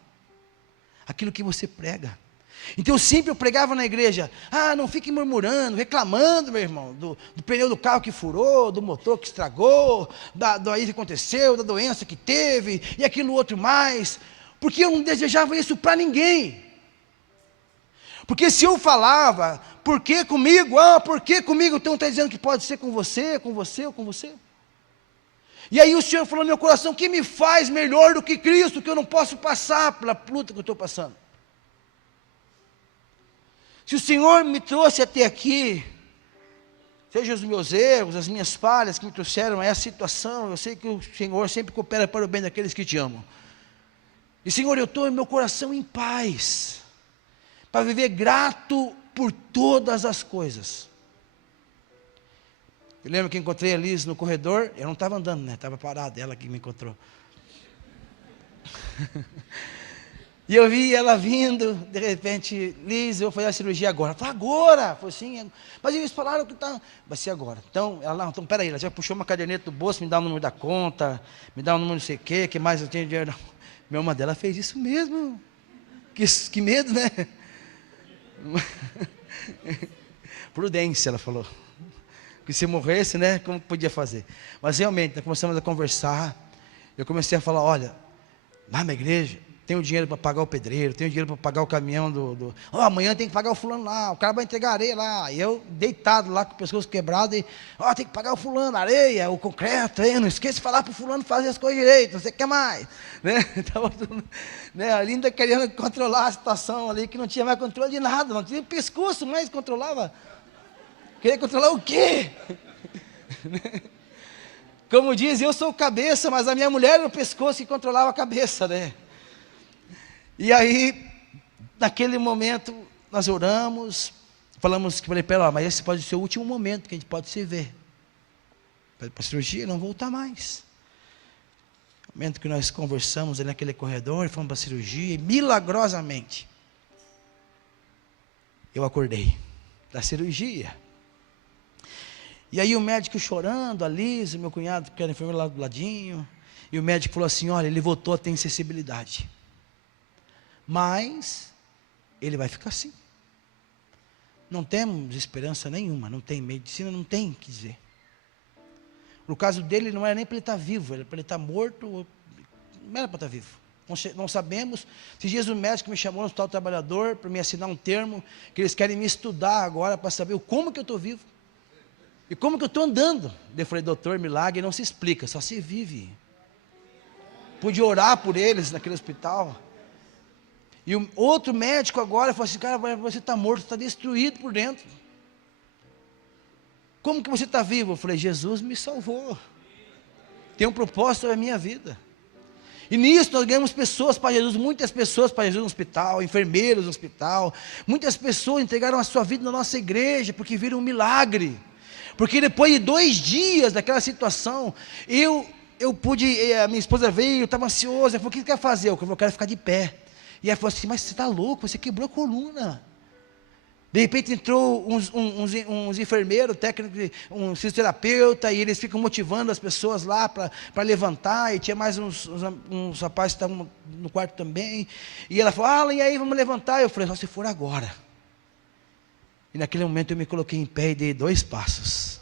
aquilo que você prega. Então sempre eu pregava na igreja: não fique murmurando, reclamando, meu irmão, do pneu do carro que furou, do motor que estragou, do aí que aconteceu, da doença que teve, e aquilo outro mais. Porque eu não desejava isso para ninguém. Porque se eu falava: por que comigo? Por que comigo? Então está dizendo que pode ser com você ou com você. E aí o Senhor falou no meu coração: que me faz melhor do que Cristo, que eu não posso passar pela luta que eu estou passando. Se o Senhor me trouxe até aqui, seja os meus erros, as minhas falhas que me trouxeram a essa situação, eu sei que o Senhor sempre coopera para o bem daqueles que te amam. E Senhor, eu estou em meu coração em paz, para viver grato por todas as coisas. Eu lembro que encontrei a Liz no corredor, eu não estava andando, né? Estava parado, ela que me encontrou. E eu vi ela vindo, de repente, Liz, eu vou fazer a cirurgia agora. Eu falei, agora? Falei assim, mas eles falaram que tá, vai ser agora. Então, ela, então, peraí, ela já puxou uma caderneta do bolso, me dá o número da conta, me dá o número não sei o quê, que mais eu tenho dinheiro. Minha irmã dela fez isso mesmo. Que medo, né? Prudência, ela falou. Que se morresse, né, como podia fazer? Mas realmente, nós começamos a conversar, eu comecei a falar, olha, lá na igreja, tenho dinheiro para pagar o pedreiro, tenho dinheiro para pagar o caminhão amanhã tem que pagar o fulano lá, o cara vai entregar areia lá, e eu deitado lá com o pescoço quebrado, e, tem que pagar o fulano, a areia, o concreto, não esqueça de falar para o fulano fazer as coisas direito, não sei o que mais, né, estava tudo, né, ali ainda querendo controlar a situação ali, que não tinha mais controle de nada, não tinha pescoço, mas controlava, queria controlar o quê? Como diz, eu sou o cabeça, mas a minha mulher era o pescoço que controlava a cabeça, né? E aí, naquele momento, nós oramos, falei para ela, mas esse pode ser o último momento que a gente pode se ver. Para a cirurgia não voltar mais. No momento que nós conversamos ali naquele corredor, fomos para a cirurgia, e milagrosamente, eu acordei da cirurgia. E aí o médico chorando, a Liz, meu cunhado, que era enfermeiro lá do ladinho, e o médico falou assim, olha, ele voltou a ter insensibilidade, mas ele vai ficar assim. Não temos esperança nenhuma, não tem medicina, não tem o que dizer. No caso dele, não era nem para ele estar vivo, era para ele estar morto, não era para estar vivo. Não sabemos. Esses dias o médico me chamou no Hospital do Trabalhador para me assinar um termo, que eles querem me estudar agora para saber como que eu estou vivo. E como que eu estou andando? Eu falei, doutor, milagre não se explica, só se vive. Pude orar por eles naquele hospital. E o outro médico agora falou assim, cara, você está morto, está destruído por dentro. Como que você está vivo? Eu falei, Jesus me salvou. Tem um propósito na minha vida. E nisso nós ganhamos pessoas para Jesus, muitas pessoas para Jesus no hospital, enfermeiros no hospital. Muitas pessoas entregaram a sua vida na nossa igreja, porque viram um milagre. Porque depois de 2 dias daquela situação, eu pude, a minha esposa veio, eu estava ansiosa, ela falou, o que você quer fazer? Eu falei, eu quero ficar de pé. E ela falou assim, mas você está louco, você quebrou a coluna. De repente entrou uns enfermeiros, técnicos, um fisioterapeuta, e eles ficam motivando as pessoas lá para levantar, e tinha mais uns rapazes que estavam no quarto também, e ela falou, e aí, vamos levantar? Eu falei, só se for agora. E naquele momento eu me coloquei em pé e dei 2 passos.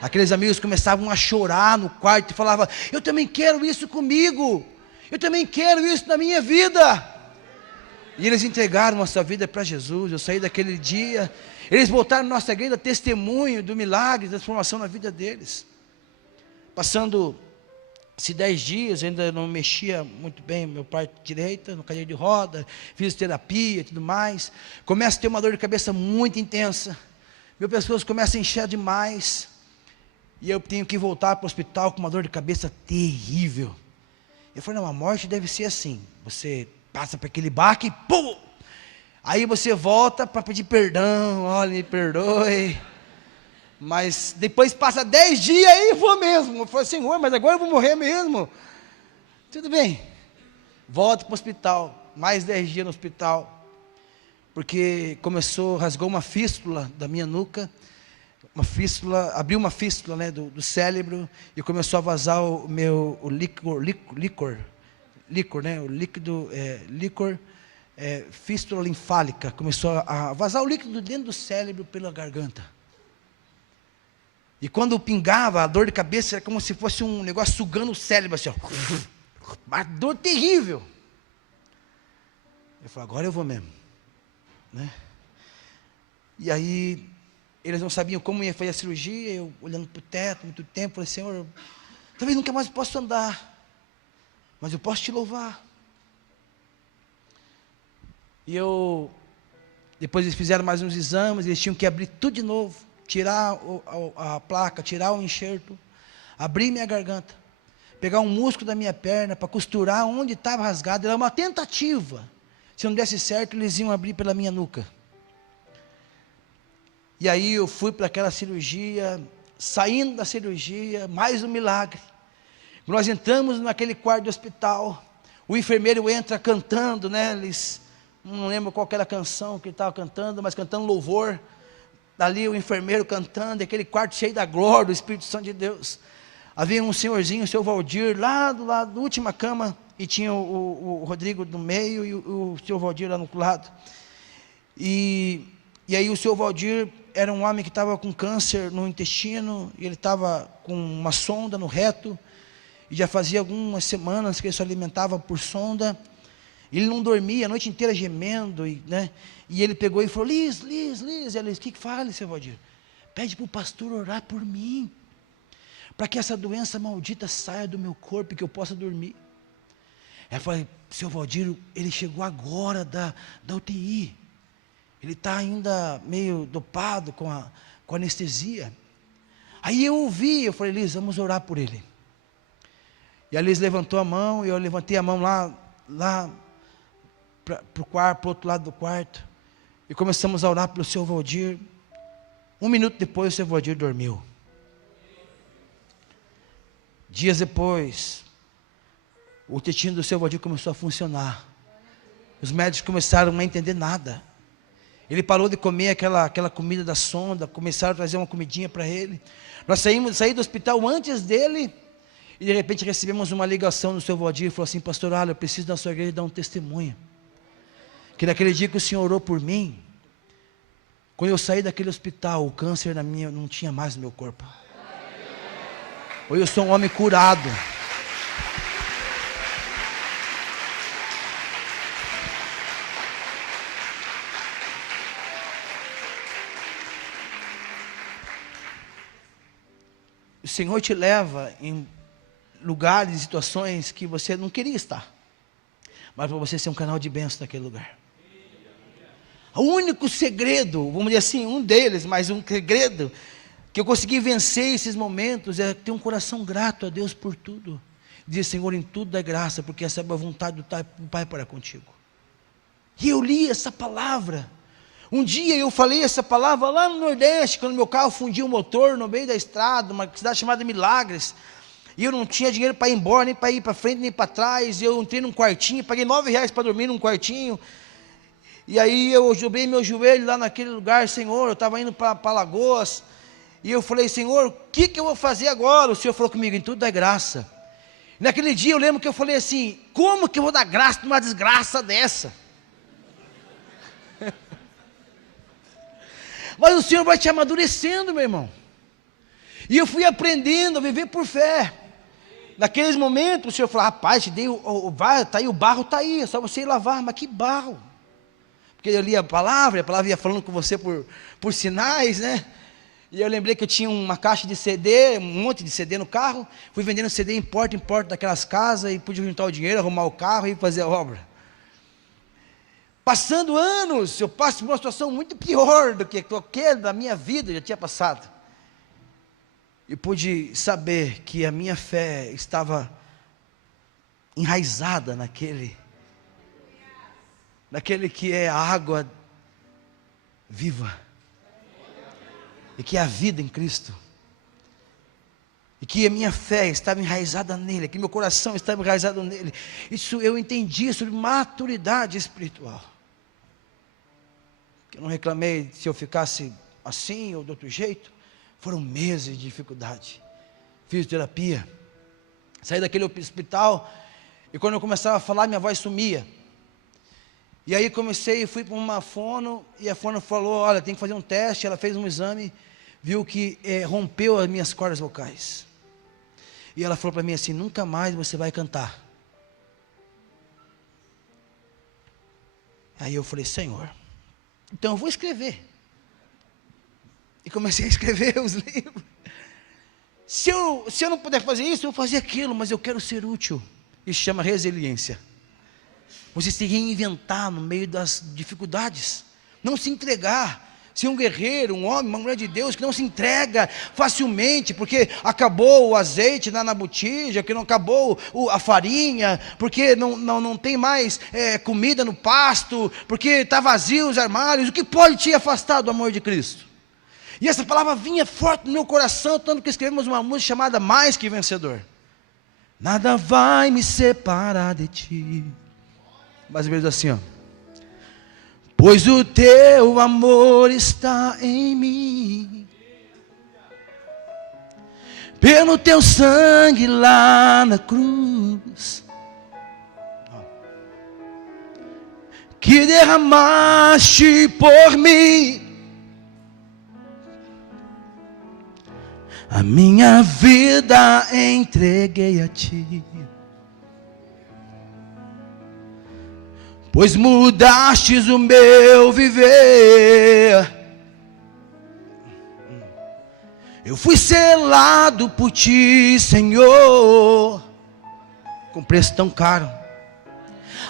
Aqueles amigos começavam a chorar no quarto e falavam, eu também quero isso comigo, eu também quero isso na minha vida. E eles entregaram a sua vida para Jesus. Eu saí daquele dia, eles voltaram na nossa igreja, testemunho do milagre, da transformação na vida deles. Passando-se 10 dias, ainda não mexia muito bem meu parte direita, no cadeira de roda, fisioterapia e tudo mais. Começa a ter uma dor de cabeça muito intensa, meu pescoço começa a inchar demais, e eu tenho que voltar para o hospital com uma dor de cabeça terrível. Eu falei, não, a morte deve ser assim, você passa por aquele baque, pum! Aí você volta para pedir perdão, olha, me perdoe. Mas depois passa 10 dias e vou mesmo. Eu falei, Senhor, mas agora eu vou morrer mesmo. Tudo bem. Volto para o hospital, mais 10 dias no hospital, porque rasgou uma fístula da minha nuca, abriu uma fístula, né, do cérebro, e começou a vazar o líquor, né, o líquido, fístula linfálica, começou a vazar o líquido dentro do cérebro pela garganta. E quando pingava, a dor de cabeça era como se fosse um negócio sugando o cérebro, assim, ó, uma dor terrível. Eu falei, agora eu vou mesmo, né? E aí, eles não sabiam como ia fazer a cirurgia, eu olhando para o teto, muito tempo, falei, Senhor, talvez nunca mais possa andar, mas eu posso te louvar. E depois eles fizeram mais uns exames, eles tinham que abrir tudo de novo, tirar a placa, tirar o enxerto, abrir minha garganta, pegar um músculo da minha perna para costurar onde estava rasgado. Era uma tentativa. Se não desse certo, eles iam abrir pela minha nuca. E aí eu fui para aquela cirurgia, saindo da cirurgia, mais um milagre. Nós entramos naquele quarto do hospital, o enfermeiro entra cantando, né? Não lembro qual era a canção que ele estava cantando, mas cantando louvor. Dali o enfermeiro cantando, aquele quarto cheio da glória, do Espírito Santo de Deus. Havia um senhorzinho, o seu Valdir, lá do lado da última cama, e tinha o Rodrigo no meio e o seu Valdir lá no lado. E aí o seu Valdir era um homem que estava com câncer no intestino, e ele estava com uma sonda no reto, e já fazia algumas semanas que ele se alimentava por sonda. Ele não dormia a noite inteira gemendo, né? E ele pegou e falou: Liz, e ela disse: o que fala, seu Valdir? Pede para o pastor orar por mim, para que essa doença maldita saia do meu corpo e que eu possa dormir. Ela falou: seu Valdir, ele chegou agora da UTI, ele está ainda meio dopado com anestesia. Aí eu ouvi, eu falei: Liz, vamos orar por ele. E a Liz levantou a mão, e eu levantei a mão lá para o outro lado do quarto, e começamos a orar pelo seu Valdir. 1 minuto depois o seu Valdir dormiu. Dias depois, o intestino do seu Valdir começou a funcionar. Os médicos começaram a não entender nada. Ele parou de comer aquela comida da sonda, começaram a trazer uma comidinha para ele. Nós saí do hospital antes dele, e de repente recebemos uma ligação do seu Valdir, e falou assim: pastor, olha, eu preciso da sua igreja dar um testemunho, que naquele dia que o senhor orou por mim, quando eu saí daquele hospital, o câncer não tinha mais no meu corpo. Hoje eu sou um homem curado. O Senhor te leva em lugares, situações que você não queria estar, mas para você ser um canal de bênção naquele lugar. O único segredo, vamos dizer assim, um deles, mas um segredo que eu consegui vencer esses momentos é ter um coração grato a Deus por tudo. Dizer: Senhor, em tudo dá graça, porque essa é a vontade do Pai para contigo. E eu li essa palavra. Um dia eu falei essa palavra lá no Nordeste, quando meu carro fundiu o motor no meio da estrada, uma cidade chamada Milagres, e eu não tinha dinheiro para ir embora, nem para ir para frente, nem para trás. Eu entrei num quartinho, paguei R$9 para dormir num quartinho. E aí eu dobrei meu joelho lá naquele lugar: Senhor, eu estava indo para Alagoas, e eu falei: Senhor, o que eu vou fazer agora? O Senhor falou comigo: em tudo dá graça. E naquele dia eu lembro que eu falei assim: como que eu vou dar graça numa desgraça dessa? Mas o Senhor vai te amadurecendo, meu irmão. E eu fui aprendendo a viver por fé. Naqueles momentos o Senhor falou: rapaz, te dei tá aí, o barro está aí, é só você ir lavar. Mas que barro? Porque eu li a palavra ia falando com você por sinais, né? E eu lembrei que eu tinha uma caixa de CD, um monte de CD no carro. Fui vendendo CD em porta daquelas casas, e pude juntar o dinheiro, arrumar o carro e fazer a obra. Passando anos, eu passo por uma situação muito pior do que qualquer da minha vida já tinha passado. E pude saber que a minha fé estava enraizada naquele que é a água viva, e que é a vida em Cristo, e que a minha fé estava enraizada nele, que meu coração estava enraizado nele. Isso eu entendi sobre maturidade espiritual. Eu não reclamei se eu ficasse assim ou de outro jeito. Foram meses de dificuldade, fisioterapia. Saí daquele hospital, e quando eu começava a falar, minha voz sumia. E aí fui para uma fono, e a fono falou: olha, tem que fazer um teste. Ela fez um exame, viu que rompeu as minhas cordas vocais. E ela falou para mim assim: nunca mais você vai cantar. Aí eu falei: Senhor, então eu vou escrever. E comecei a escrever os livros. Se eu não puder fazer isso, eu vou fazer aquilo, mas eu quero ser útil. Isso chama resiliência. Você se reinventar no meio das dificuldades, não se entregar, ser um guerreiro, um homem, uma mulher de Deus que não se entrega facilmente, porque acabou o azeite na botija, que não acabou a farinha, porque não tem mais comida no pasto, porque está vazio os armários. O que pode te afastar do amor de Cristo? E essa palavra vinha forte no meu coração, tanto que escrevemos uma música chamada Mais Que Vencedor. Nada vai me separar de ti. Mais ou menos assim, ó. Pois o teu amor está em mim, pelo teu sangue lá na cruz, que derramaste por mim. A minha vida entreguei a ti, pois mudastes o meu viver. Eu fui selado por ti, Senhor, com preço tão caro.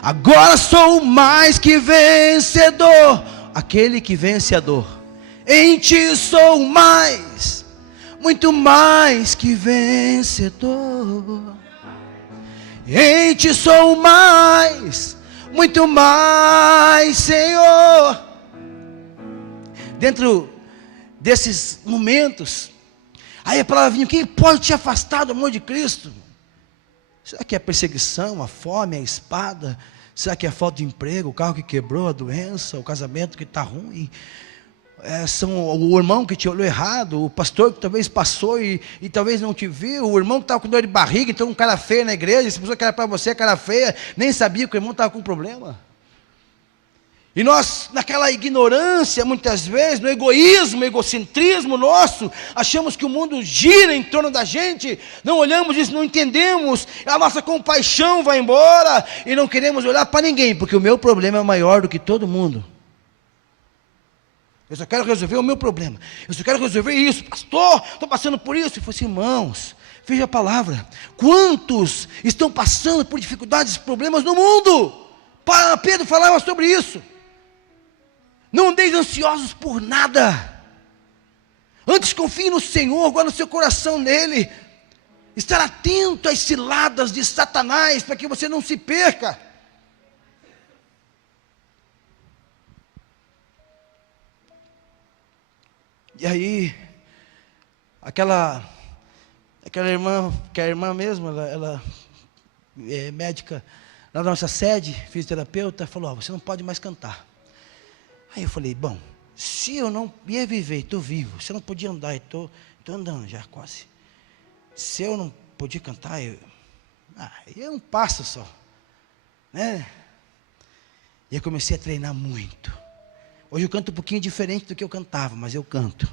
Agora sou mais que vencedor, aquele que vence a dor. Em ti sou mais, muito mais que vencedor. Em ti sou mais, muito mais, Senhor. Dentro desses momentos, aí a palavra vinha: quem pode te afastar do amor de Cristo? Será que é a perseguição, a fome, a espada? Será que é a falta de emprego, o carro que quebrou, a doença, o casamento que está ruim? São o irmão que te olhou errado, o pastor que talvez passou e talvez não te viu, o irmão que estava com dor de barriga, então um cara feio na igreja, se pessoa que era para você, cara feia, nem sabia que o irmão estava com problema. E nós, naquela ignorância, muitas vezes, no egoísmo, egocentrismo nosso, achamos que o mundo gira em torno da gente, não olhamos isso, não entendemos, a nossa compaixão vai embora, e não queremos olhar para ninguém, porque o meu problema é maior do que todo mundo. Eu só quero resolver o meu problema. Eu só quero resolver isso. Pastor, estou passando por isso. E falei assim: irmãos, veja a palavra. Quantos estão passando por dificuldades e problemas no mundo? Pedro falava sobre isso. Não andeis ansiosos por nada. Antes confie no Senhor, guarde o seu coração nele. Estar atento às ciladas de Satanás, para que você não se perca. E aí, aquela irmã, que é a irmã mesmo, ela é médica na nossa sede, fisioterapeuta, falou: você não pode mais cantar. Aí eu falei: bom, se eu não ia viver, estou vivo, se eu não podia andar, estou andando já quase. Se eu não podia cantar, eu um passo só, né? E eu comecei a treinar muito. Hoje eu canto um pouquinho diferente do que eu cantava, mas eu canto.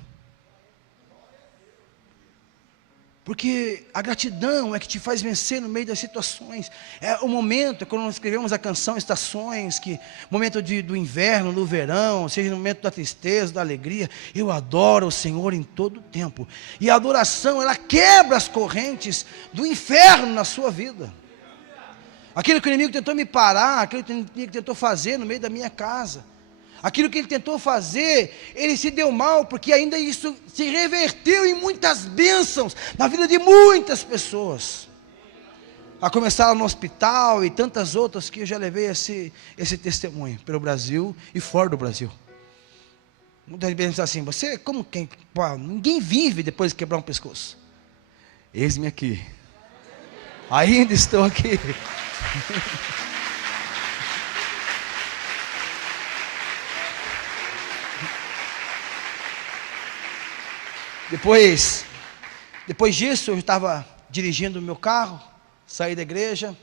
Porque a gratidão é que te faz vencer no meio das situações. É o momento, quando nós escrevemos a canção Estações, que momento do inverno, do verão, seja no momento da tristeza, da alegria, eu adoro o Senhor em todo o tempo. E a adoração, ela quebra as correntes do inferno na sua vida. Aquilo que o inimigo tentou me parar, aquilo que o inimigo tentou fazer no meio da minha casa, aquilo que ele tentou fazer, ele se deu mal, porque ainda isso se reverteu em muitas bênçãos na vida de muitas pessoas. A começar lá no hospital e tantas outras que eu já levei esse testemunho pelo Brasil e fora do Brasil. Muitas vezes pensam assim: você, como quem? Ninguém vive depois de quebrar um pescoço. Eis-me aqui. Ainda estou aqui. Depois disso, eu estava dirigindo o meu carro, saí da igreja,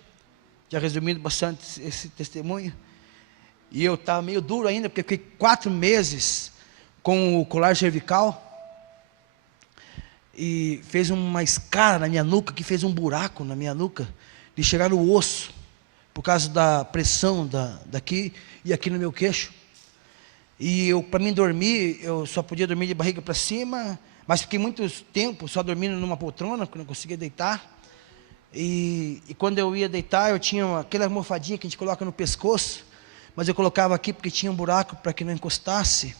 já resumindo bastante esse testemunho, e eu estava meio duro ainda, porque fiquei 4 meses com o colar cervical, e fez uma escara na minha nuca, que fez um buraco na minha nuca, de chegar no osso, por causa da pressão daqui e aqui no meu queixo. E para mim dormir, eu só podia dormir de barriga para cima, mas fiquei muito tempo só dormindo numa poltrona, porque não conseguia deitar. E quando eu ia deitar, eu tinha aquela almofadinha que a gente coloca no pescoço, mas eu colocava aqui porque tinha um buraco para que não encostasse.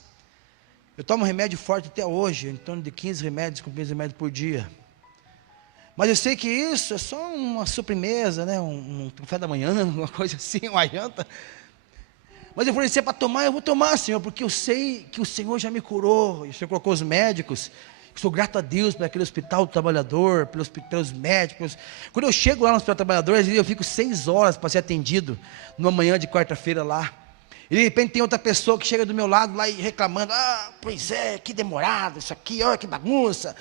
Eu tomo remédio forte até hoje, em torno de 15 remédios, com 15 remédios por dia. Mas eu sei que isso é só uma sobremesa, né? Um café da manhã, uma coisa assim, uma janta. Mas eu falei, se é para tomar, eu vou tomar, Senhor, porque eu sei que o Senhor já me curou. E o Senhor colocou os médicos. Sou grato a Deus por aquele hospital do trabalhador, pelos médicos. Quando eu chego lá no hospital do trabalhador, às vezes eu fico 6 horas para ser atendido, numa manhã de quarta-feira lá. E de repente tem outra pessoa que chega do meu lado lá e reclamando, pois é, que demorado isso aqui, olha que bagunça.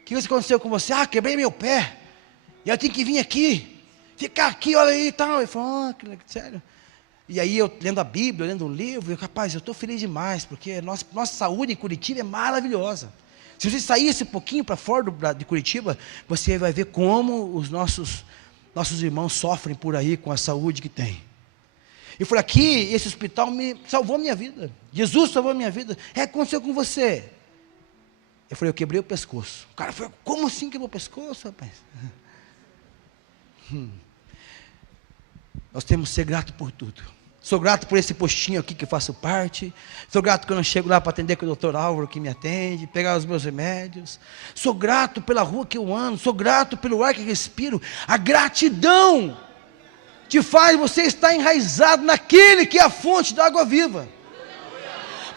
O que aconteceu com você? Quebrei meu pé, e eu tenho que vir aqui, ficar aqui, olha aí e tal. Eu falo, sério? E aí eu lendo a Bíblia, lendo um livro, rapaz, eu estou feliz demais, porque nossa saúde em Curitiba é maravilhosa. Se você sair esse pouquinho para fora de Curitiba, você vai ver como os nossos irmãos sofrem por aí com a saúde que tem. Eu falei, aqui, esse hospital salvou a minha vida. Jesus salvou a minha vida. O que aconteceu com você? Eu falei, eu quebrei o pescoço. O cara falou, como assim quebrou o pescoço, rapaz? Nós temos que ser gratos por tudo. Sou grato por esse postinho aqui que eu faço parte. Sou grato quando eu chego lá para atender com o doutor Álvaro que me atende, pegar os meus remédios. Sou grato pela rua que eu ando. Sou grato pelo ar que respiro. A gratidão te faz você estar enraizado naquele que é a fonte da água viva.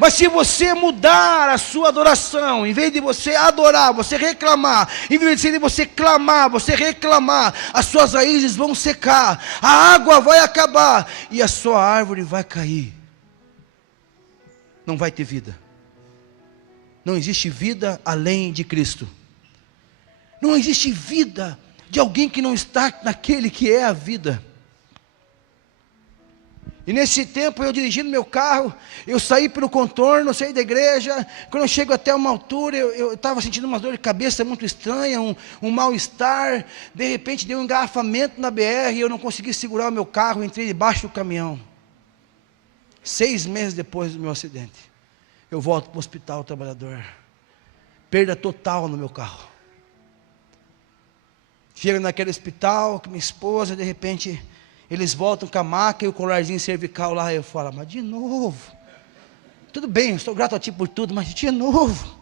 Mas se você mudar a sua adoração, em vez de você adorar, você reclamar, em vez de você clamar, você reclamar, as suas raízes vão secar, a água vai acabar e a sua árvore vai cair. Não vai ter vida. Não existe vida além de Cristo. Não existe vida de alguém que não está naquele que é a vida. E nesse tempo eu dirigindo meu carro, eu saí pelo contorno, saí da igreja. Quando eu chego até uma altura, eu estava sentindo uma dor de cabeça muito estranha, um mal-estar. De repente deu um engarrafamento na BR e eu não consegui segurar o meu carro, entrei debaixo do caminhão. 6 meses depois do meu acidente, eu volto para o hospital trabalhador. Perda total no meu carro. Chego naquele hospital com minha esposa, de repente eles voltam com a maca e o colarzinho cervical lá. Eu falo, mas de novo? Tudo bem, eu estou grato a ti por tudo, mas de novo?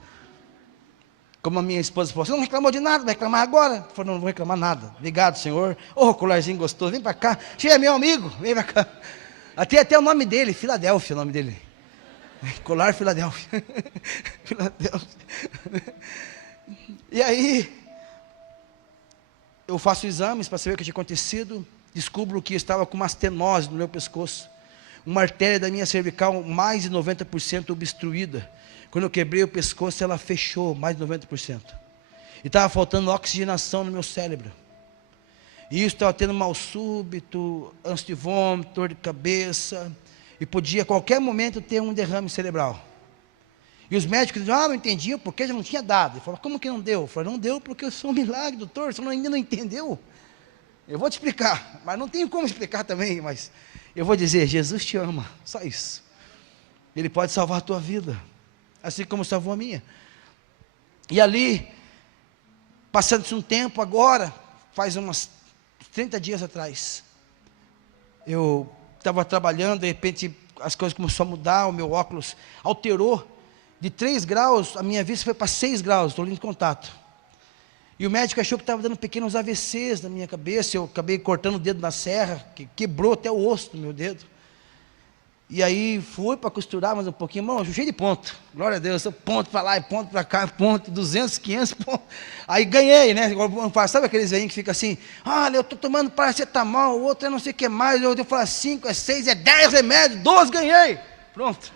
Como a minha esposa falou, você não reclamou de nada, vai reclamar agora? Eu falei, não vou reclamar nada. Obrigado, Senhor. Colarzinho gostoso, vem para cá. Você é meu amigo, vem para cá. Até o nome dele, Filadélfia, o nome dele. Colar Filadélfia. Filadélfia. E aí, eu faço exames para saber o que tinha acontecido. Descubro que estava com uma astenose no meu pescoço, uma artéria da minha cervical mais de 90% obstruída. Quando eu quebrei o pescoço, ela fechou mais de 90%. E estava faltando oxigenação no meu cérebro. E isso estava tendo mal súbito, ânsia de vômito, dor de cabeça, e podia a qualquer momento ter um derrame cerebral. E os médicos diziam, não entendiam porque já não tinha dado. Ele falou, como que não deu? Eu falei, não deu porque eu sou um milagre, doutor, você ainda não entendeu? Eu vou te explicar, mas não tenho como explicar também, mas eu vou dizer, Jesus te ama, só isso. Ele pode salvar a tua vida, assim como salvou a minha. E ali, passando-se um tempo agora, faz uns 30 dias atrás, eu estava trabalhando, de repente as coisas começaram a mudar, o meu óculos alterou, de 3 graus, a minha vista foi para 6 graus, estou em contato. E o médico achou que estava dando pequenos AVCs na minha cabeça. Eu acabei cortando o dedo na serra, que quebrou até o osso do meu dedo. E aí fui para costurar mais um pouquinho, irmão, cheio de ponto. Glória a Deus, ponto para lá, ponto para cá, ponto, 200, 500 pontos. Aí ganhei, né? Sabe aqueles velhinhos que ficam assim, olha, eu estou tomando paracetamol, o outro é não sei o que mais, eu falo 5, é 6, é 10 remédios, 12 ganhei. Pronto.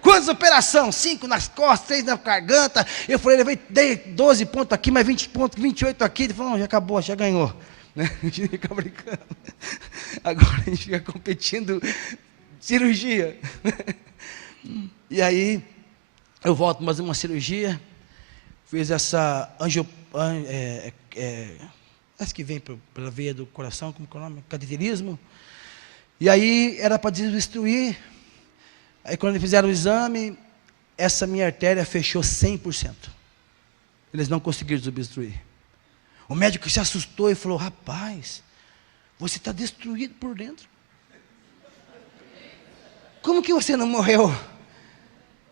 Quantas operações? 5 nas costas, 6 na garganta. Eu falei, levei 12 pontos aqui, mais 20 pontos, 28 aqui. Ele falou, não, já acabou, já ganhou. Né? A gente fica brincando. Agora a gente fica competindo cirurgia. E aí, eu volto mais uma cirurgia. Fiz essa essa que vem pela veia do coração, como é o nome? Cateterismo. E aí, era para desobstruir. Aí quando fizeram o exame, essa minha artéria fechou 100%. Eles não conseguiram desobstruir. O médico se assustou e falou, rapaz, você está destruído por dentro. Como que você não morreu?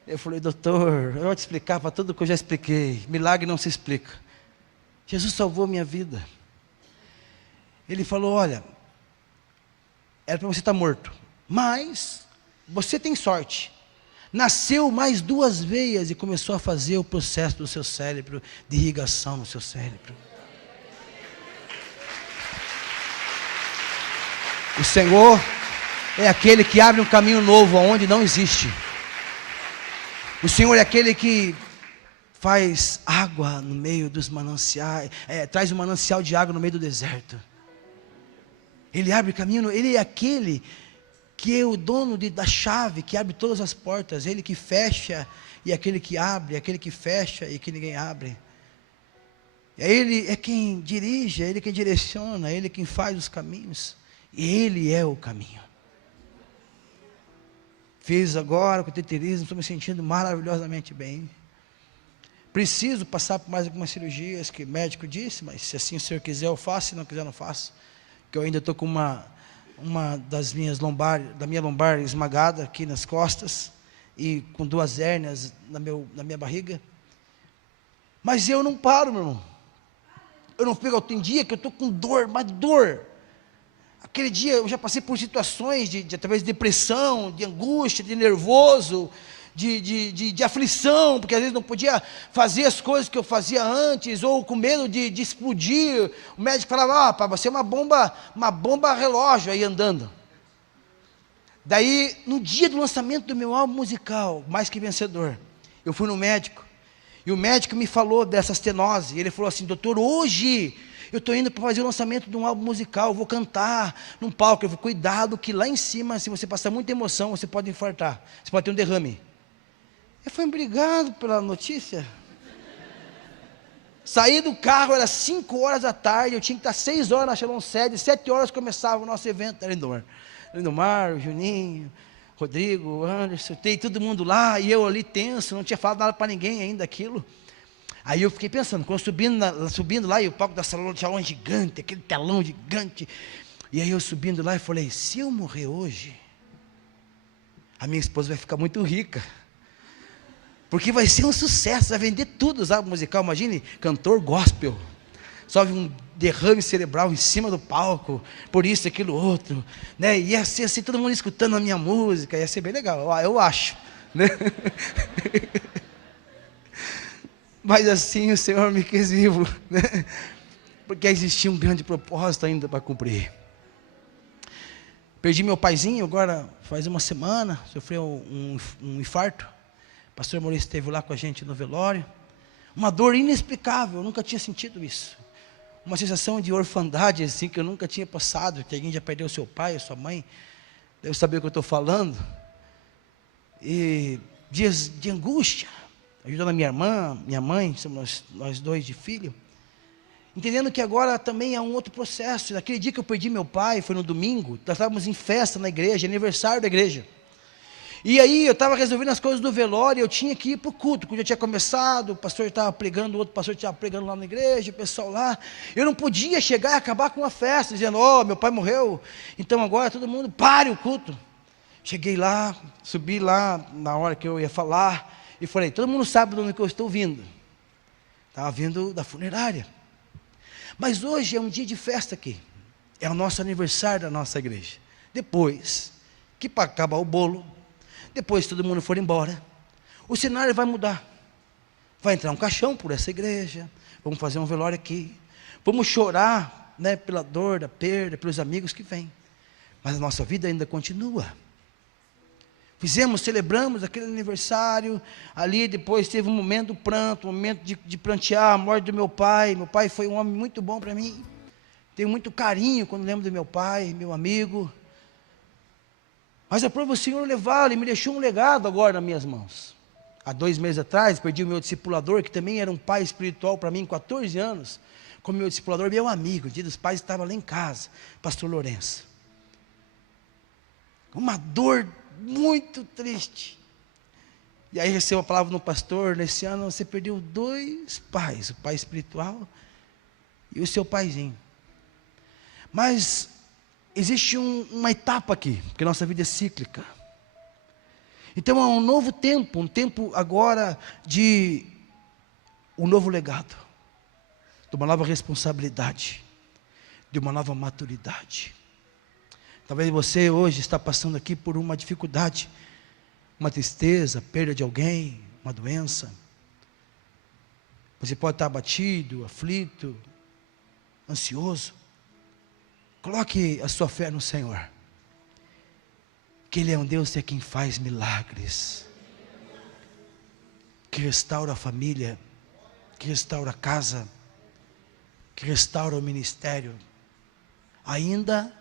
Eu falei, doutor, eu vou te explicar para tudo que eu já expliquei. Milagre não se explica. Jesus salvou a minha vida. Ele falou, olha, era para você estar morto, mas você tem sorte. Nasceu mais 2 veias e começou a fazer o processo do seu cérebro, de irrigação no seu cérebro. O Senhor é aquele que abre um caminho novo onde não existe. O Senhor é aquele que faz água no meio dos mananciais, traz um manancial de água no meio do deserto. Ele abre caminho, Ele é aquele que é o dono da chave, que abre todas as portas, Ele que fecha e aquele que abre, aquele que fecha e que ninguém abre. Ele é quem dirige, é Ele quem direciona, é Ele quem faz os caminhos, e Ele é o caminho. Fiz agora com o teterismo, estou me sentindo maravilhosamente bem. Preciso passar por mais algumas cirurgias que o médico disse, mas se assim o Senhor quiser eu faço, se não quiser não faço. Que eu ainda estou com uma das minhas da minha lombar esmagada aqui nas costas, e com 2 hérnias na minha barriga. Mas eu não paro, meu irmão. Eu não pego, tem dia que eu estou com dor, mas dor. Aquele dia eu já passei por situações através de depressão, de angústia, de nervoso, de aflição, porque às vezes não podia fazer as coisas que eu fazia antes, ou com medo de explodir. O médico falava, para você é uma bomba relógio aí andando. Daí, no dia do lançamento do meu álbum musical, Mais Que Vencedor, eu fui no médico, e o médico me falou dessa estenose, e ele falou assim, doutor, hoje eu estou indo para fazer o lançamento de um álbum musical, eu vou cantar num palco, eu vou cuidado que lá em cima, se você passar muita emoção, você pode infartar, você pode ter um derrame. Eu fui obrigado pela notícia. Saí do carro, era 5 horas da tarde, eu tinha que estar 6 horas na Shalom Sede, 7 horas começava o nosso evento, era Lindomar, o Juninho, Rodrigo, o Anderson, tem todo mundo lá, e eu ali tenso, não tinha falado nada para ninguém ainda aquilo. Aí eu fiquei pensando, quando subindo lá, e o palco da Shalom gigante, aquele telão gigante, e aí eu subindo lá e falei, se eu morrer hoje, a minha esposa vai ficar muito rica, porque vai ser um sucesso, vai vender tudo, sabe, musical, imagine, cantor gospel, sofre um derrame cerebral em cima do palco, por isso, aquilo, outro, né, ia ser assim, todo mundo escutando a minha música, ia ser bem legal, eu acho, né, mas assim o Senhor me quis vivo, né, porque existia um grande propósito ainda para cumprir. Perdi meu paizinho agora, faz uma semana, sofreu um infarto, o pastor Maurício esteve lá com a gente no velório, uma dor inexplicável, eu nunca tinha sentido isso, uma sensação de orfandade assim, que eu nunca tinha passado, que alguém já perdeu seu pai, sua mãe, deve saber o que eu estou falando, e dias de angústia, ajudando a minha irmã, minha mãe, somos nós 2 de filho, entendendo que agora também é um outro processo. Naquele dia que eu perdi meu pai, foi no domingo, nós estávamos em festa na igreja, aniversário da igreja, e aí eu estava resolvendo as coisas do velório, eu tinha que ir para o culto, já tinha começado, o pastor estava pregando, o outro pastor estava pregando lá na igreja, o pessoal lá, eu não podia chegar e acabar com a festa, dizendo, meu pai morreu, então agora todo mundo pare o culto. Cheguei lá, subi lá, na hora que eu ia falar, e falei, todo mundo sabe de onde que eu estou vindo, estava vindo da funerária, mas hoje é um dia de festa aqui, é o nosso aniversário da nossa igreja, depois que para acabar o bolo, depois todo mundo for embora, o cenário vai mudar, vai entrar um caixão por essa igreja, vamos fazer um velório aqui, vamos chorar, né, pela dor da perda, pelos amigos que vêm, mas a nossa vida ainda continua. Celebramos aquele aniversário, ali depois teve um momento do pranto, um momento de prantear a morte do meu pai foi um homem muito bom para mim, tenho muito carinho quando lembro do meu pai, meu amigo, mas aprova o Senhor levá-lo, Ele me deixou um legado agora nas minhas mãos. Há 2 meses atrás, perdi o meu discipulador, que também era um pai espiritual para mim, 14 anos, como meu discipulador, meu amigo, o dia dos pais estava lá em casa, pastor Lourenço, uma dor muito triste, e aí recebo a palavra no pastor, nesse ano você perdeu 2 pais, o pai espiritual e o seu paizinho, mas existe uma etapa aqui, porque nossa vida é cíclica, Então é um novo tempo, um tempo agora de um novo legado, de uma nova responsabilidade, de uma nova maturidade. Talvez você hoje está passando aqui por uma dificuldade, uma tristeza, perda de alguém, uma doença. Você pode estar abatido, aflito, ansioso. Coloque a sua fé no Senhor, que Ele é um Deus que é quem faz milagres, que restaura a família, que restaura a casa, que restaura o ministério. Ainda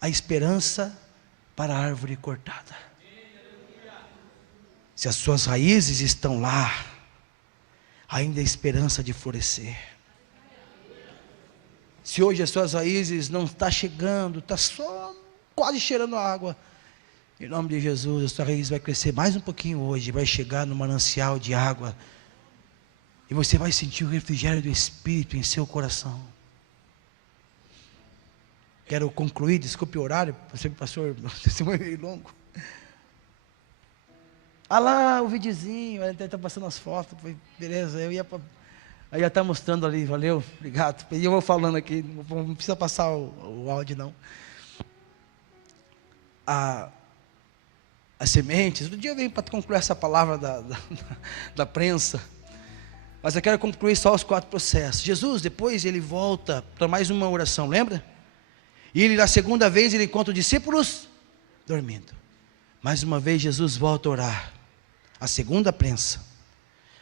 há esperança para a árvore cortada. Se as suas raízes estão lá, ainda há esperança de florescer. Se hoje as suas raízes não estão chegando, está só quase cheirando água, em nome de Jesus, a sua raiz vai crescer mais um pouquinho hoje, vai chegar no manancial de água, e você vai sentir o refrigério do Espírito em seu coração. Quero concluir, desculpe o horário, você, pastor, testemunho meio longo. Ah lá, o videozinho, ele está passando as fotos, beleza, eu ia estar mostrando ali, valeu, obrigado. E eu vou falando aqui, não precisa passar o áudio não. As sementes, outro dia eu venho para concluir essa palavra da prensa, mas eu quero concluir só os 4 processos. Jesus, depois ele volta para mais uma oração, lembra? E ele, na segunda vez, ele encontra os discípulos dormindo. Mais uma vez Jesus volta a orar. A segunda prensa.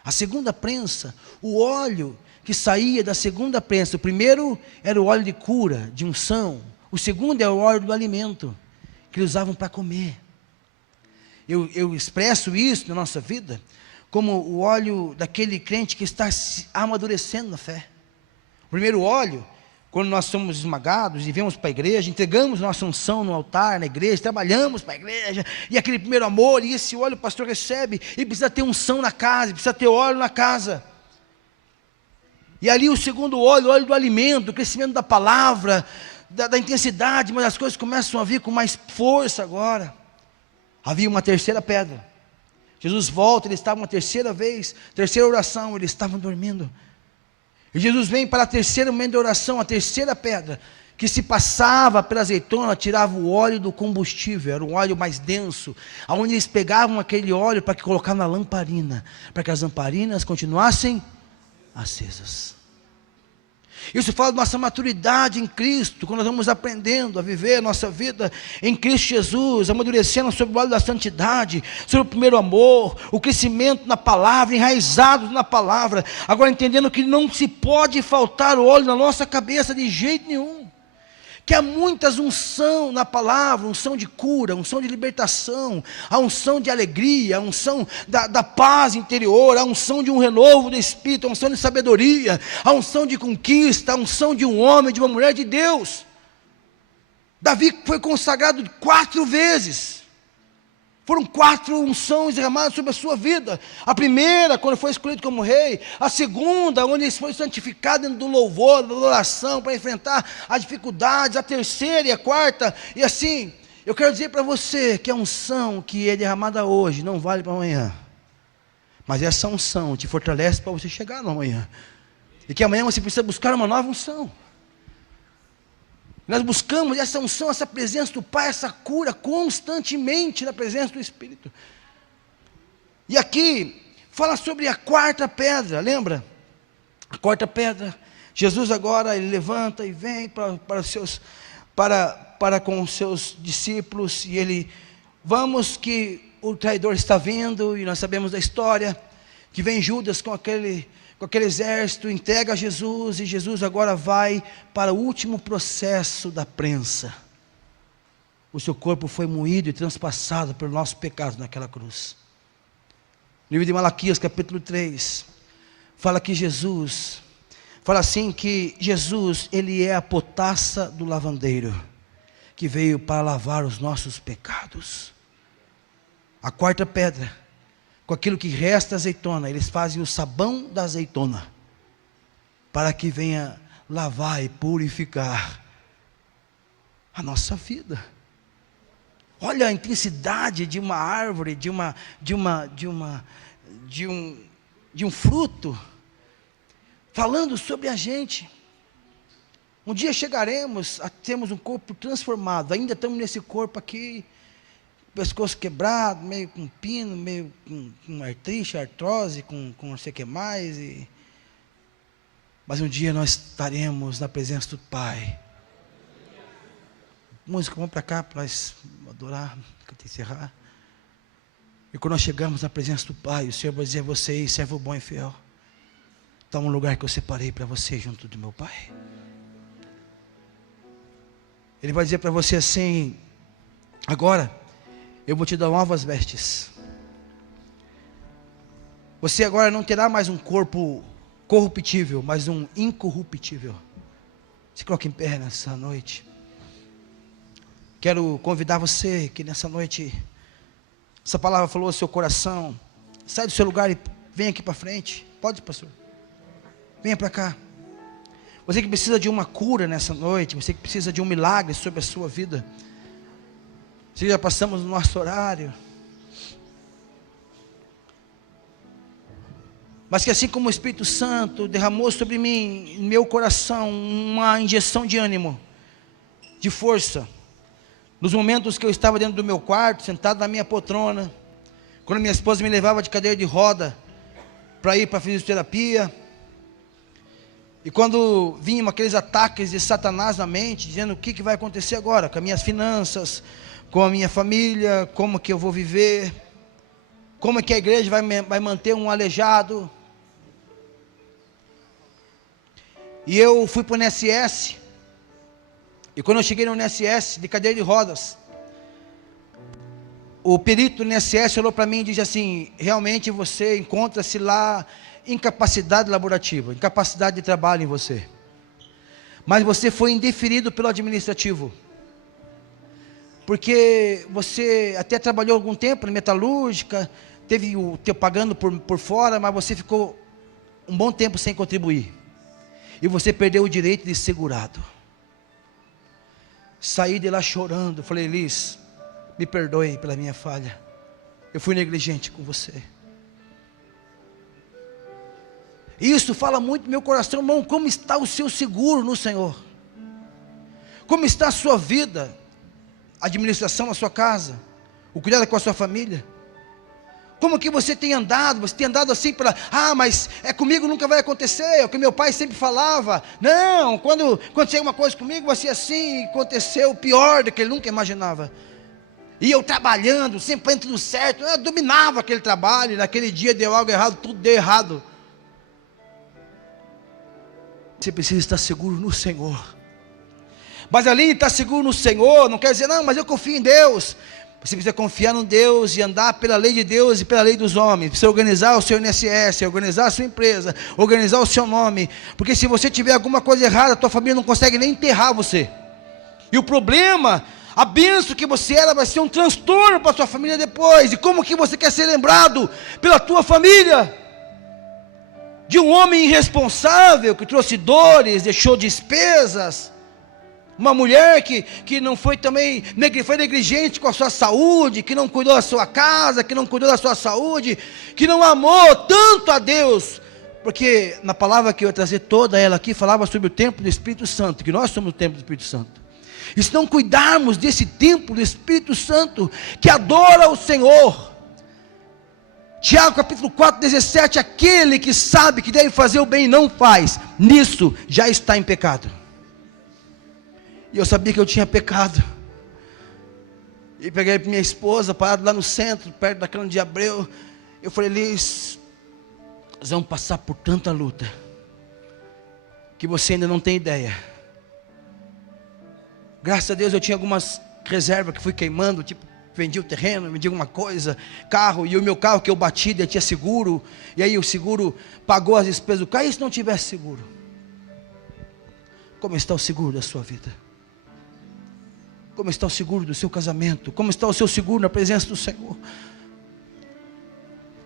A segunda prensa, o óleo que saía da segunda prensa, o primeiro era o óleo de cura, de unção. O segundo é o óleo do alimento, que eles usavam para comer. Eu expresso isso na nossa vida, como o óleo daquele crente que está se amadurecendo na fé. O primeiro óleo, quando nós somos esmagados e vemos para a igreja, entregamos nossa unção no altar, na igreja, trabalhamos para a igreja, e aquele primeiro amor, e esse óleo o pastor recebe, e precisa ter unção na casa, precisa ter óleo na casa. E ali o segundo óleo, o óleo do alimento, o crescimento da palavra, da intensidade, mas as coisas começam a vir com mais força agora. Havia uma terceira pedra. Jesus volta, ele estava uma terceira vez, terceira oração, eles estavam dormindo. E Jesus vem para a terceira momento de oração, a terceira pedra, que se passava pela azeitona, tirava o óleo do combustível, era um óleo mais denso, onde eles pegavam aquele óleo para colocar na lamparina, para que as lamparinas continuassem acesas. Isso fala da nossa maturidade em Cristo, quando nós vamos aprendendo a viver a nossa vida em Cristo Jesus, amadurecendo sobre o óleo da santidade, sobre o primeiro amor, o crescimento na palavra, enraizados na palavra, agora entendendo que não se pode faltar o óleo na nossa cabeça de jeito nenhum, que há muitas unção na palavra, unção de cura, unção de libertação, a unção de alegria, a unção da paz interior, a unção de um renovo do Espírito, a unção de sabedoria, a unção de conquista, a unção de um homem, de uma mulher de Deus. Davi foi consagrado 4 vezes, foram 4 unções derramadas sobre a sua vida. A primeira, quando foi escolhido como rei. A segunda, onde ele foi santificado dentro do louvor, da adoração, para enfrentar as dificuldades. A terceira e a quarta, e assim, eu quero dizer para você, que a unção que é derramada hoje, não vale para amanhã, mas essa unção te fortalece para você chegar no amanhã, e que amanhã você precisa buscar uma nova unção. Nós buscamos essa unção, essa presença do Pai, essa cura constantemente na presença do Espírito. E aqui fala sobre a 4ª pedra, lembra? A 4ª pedra. Jesus agora ele levanta e vem para com os seus discípulos, e ele, vamos que o traidor está vindo, e nós sabemos da história, que vem Judas com aquele exército, entrega a Jesus, e Jesus agora vai para o último processo da prensa. O seu corpo foi moído e transpassado pelo nosso pecado naquela cruz. No livro de Malaquias, capítulo 3, fala que Jesus, fala assim que Jesus, ele é a potassa do lavandeiro, que veio para lavar os nossos pecados. A 4ª pedra, com aquilo que resta azeitona, eles fazem o sabão da azeitona, para que venha lavar e purificar a nossa vida. Olha a intensidade de uma árvore, de um fruto, falando sobre a gente. Um dia chegaremos a termos um corpo transformado. Ainda estamos nesse corpo aqui, pescoço quebrado, meio com pino, meio com artrite, artrose, com não sei o que mais. Mas um dia nós estaremos na presença do Pai. Música, vamos para cá para nós adorar, encerrar. E quando nós chegamos na presença do Pai, o Senhor vai dizer a vocês, servo bom e fiel, está um lugar que eu separei para você junto do meu Pai. Ele vai dizer para você assim: agora eu vou te dar novas vestes. Você agora não terá mais um corpo corruptível, mas um incorruptível. Se coloque em pé nessa noite. Quero convidar você que nessa noite, essa palavra falou ao seu coração. Sai do seu lugar e vem aqui para frente. Pode, pastor? Venha para cá. Você que precisa de uma cura nessa noite, você que precisa de um milagre sobre a sua vida. Se já passamos no nosso horário. Mas que assim como o Espírito Santo derramou sobre mim, em meu coração, uma injeção de ânimo, de força, nos momentos que eu estava dentro do meu quarto, sentado na minha poltrona, quando minha esposa me levava de cadeira de roda, para ir para a fisioterapia, e quando vinham aqueles ataques de Satanás na mente, dizendo o que vai acontecer agora, com as minhas finanças, com a minha família, como que eu vou viver, como que a igreja vai manter um aleijado. E eu fui para o NSS, e quando eu cheguei no NSS, de cadeira de rodas, o perito do NSS olhou para mim e disse assim: realmente você encontra-se lá incapacidade laborativa, incapacidade de trabalho em você, mas você foi indeferido pelo administrativo, porque você até trabalhou algum tempo na metalúrgica, teve o teu pagando por fora, mas você ficou um bom tempo sem contribuir, e você perdeu o direito de segurado. Saí de lá chorando, falei: Elis, me perdoe pela minha falha, eu fui negligente com você. Isso fala muito no meu coração, irmão. Como está o seu seguro no Senhor? Como está a sua vida, a administração na sua casa, o cuidado com a sua família? Como que você tem andado? Você tem andado assim mas comigo nunca vai acontecer, é o que meu pai sempre falava. Não, quando aconteceu uma coisa comigo, vai ser assim, aconteceu pior do que ele nunca imaginava. E eu trabalhando, sempre fazendo tudo certo, eu dominava aquele trabalho, e naquele dia deu algo errado, tudo deu errado. Você precisa estar seguro no Senhor. Mas além de estar seguro no Senhor, não quer dizer, não, mas eu confio em Deus. Você precisa confiar no Deus e andar pela lei de Deus e pela lei dos homens. Precisa organizar o seu INSS, organizar a sua empresa, organizar o seu nome. Porque se você tiver alguma coisa errada, a tua família não consegue nem enterrar você. E o problema, a bênção que você era, vai ser um transtorno para a sua família depois. E como que você quer ser lembrado pela tua família? De um homem irresponsável, que trouxe dores, deixou despesas. Uma mulher que não foi também, foi negligente com a sua saúde, que não cuidou da sua casa, que não cuidou da sua saúde, que não amou tanto a Deus. Porque na palavra que eu ia trazer toda ela aqui, falava sobre o templo do Espírito Santo, que nós somos o templo do Espírito Santo. E se não cuidarmos desse templo do Espírito Santo, que adora o Senhor, Tiago capítulo 4, 17, aquele que sabe que deve fazer o bem e não faz, nisso já está em pecado. E eu sabia que eu tinha pecado, e peguei minha esposa, parado lá no centro, perto da cana de Abreu, eu falei: Liz, nós vamos passar por tanta luta, que você ainda não tem ideia. Graças a Deus eu tinha algumas reservas que fui queimando, tipo, vendi o terreno, vendi alguma coisa, carro, e o meu carro que eu bati, ele tinha seguro, e aí o seguro pagou as despesas do carro. E se não tivesse seguro? Como está o seguro da sua vida? Como está o seguro do seu casamento? Como está o seu seguro na presença do Senhor?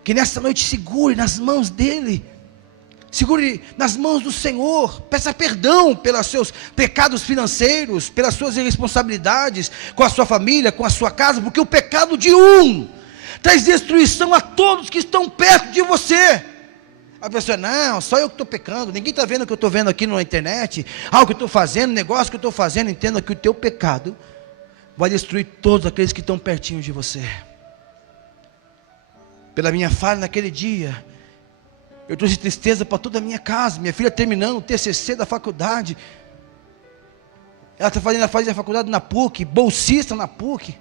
Que nessa noite segure nas mãos dEle, Segure nas mãos do Senhor, peça perdão pelos seus pecados financeiros, pelas suas irresponsabilidades com a sua família, com a sua casa, porque o pecado de um traz destruição a todos que estão perto de você. A pessoa, não, só eu que estou pecando, ninguém está vendo o que eu estou vendo aqui na internet, o que eu estou fazendo, negócio que eu estou fazendo. Entenda que o teu pecado vai destruir todos aqueles que estão pertinho de você. Pela minha falha naquele dia, eu trouxe tristeza para toda a minha casa. Minha filha terminando o TCC da faculdade, ela está fazendo a faculdade na PUC, bolsista na PUC,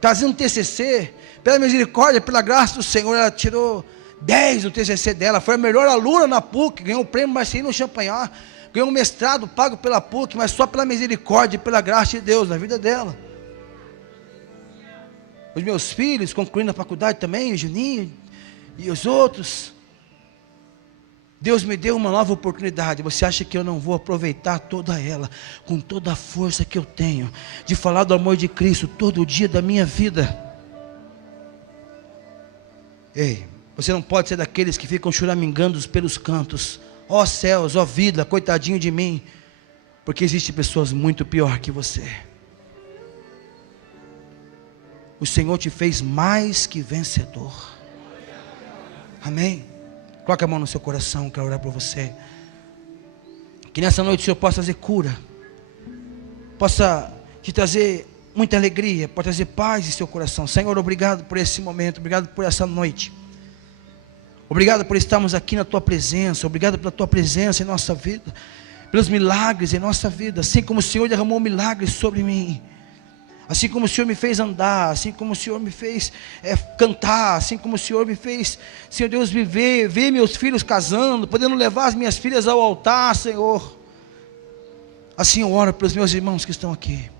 fazendo TCC, pela misericórdia, pela graça do Senhor, ela tirou 10 no TCC dela, foi a melhor aluna na PUC, ganhou o prêmio Marcelino Champagnat, ganhou um mestrado pago pela PUC, mas só pela misericórdia e pela graça de Deus na vida dela. Os meus filhos concluindo a faculdade também, o Juninho e os outros. Deus me deu uma nova oportunidade. Você acha que eu não vou aproveitar toda ela, com toda a força que eu tenho, de falar do amor de Cristo todo dia da minha vida? Ei, você não pode ser daqueles que ficam choramingando pelos cantos. Ó céus, ó vida, coitadinho de mim, porque existem pessoas muito pior que você. O Senhor te fez mais que vencedor. Amém? Coloque a mão no seu coração, quero orar por você. Que nessa noite o Senhor possa trazer cura, possa te trazer muita alegria, possa trazer paz em seu coração. Senhor, obrigado por esse momento, obrigado por essa noite. Obrigado por estarmos aqui na Tua presença, obrigado pela Tua presença em nossa vida, pelos milagres em nossa vida, assim como o Senhor derramou milagres sobre mim. Assim como o Senhor me fez andar, assim como o Senhor me fez cantar, assim como o Senhor me fez, Senhor Deus, ver meus filhos casando, podendo levar as minhas filhas ao altar, Senhor. Assim eu oro pelos meus irmãos que estão aqui.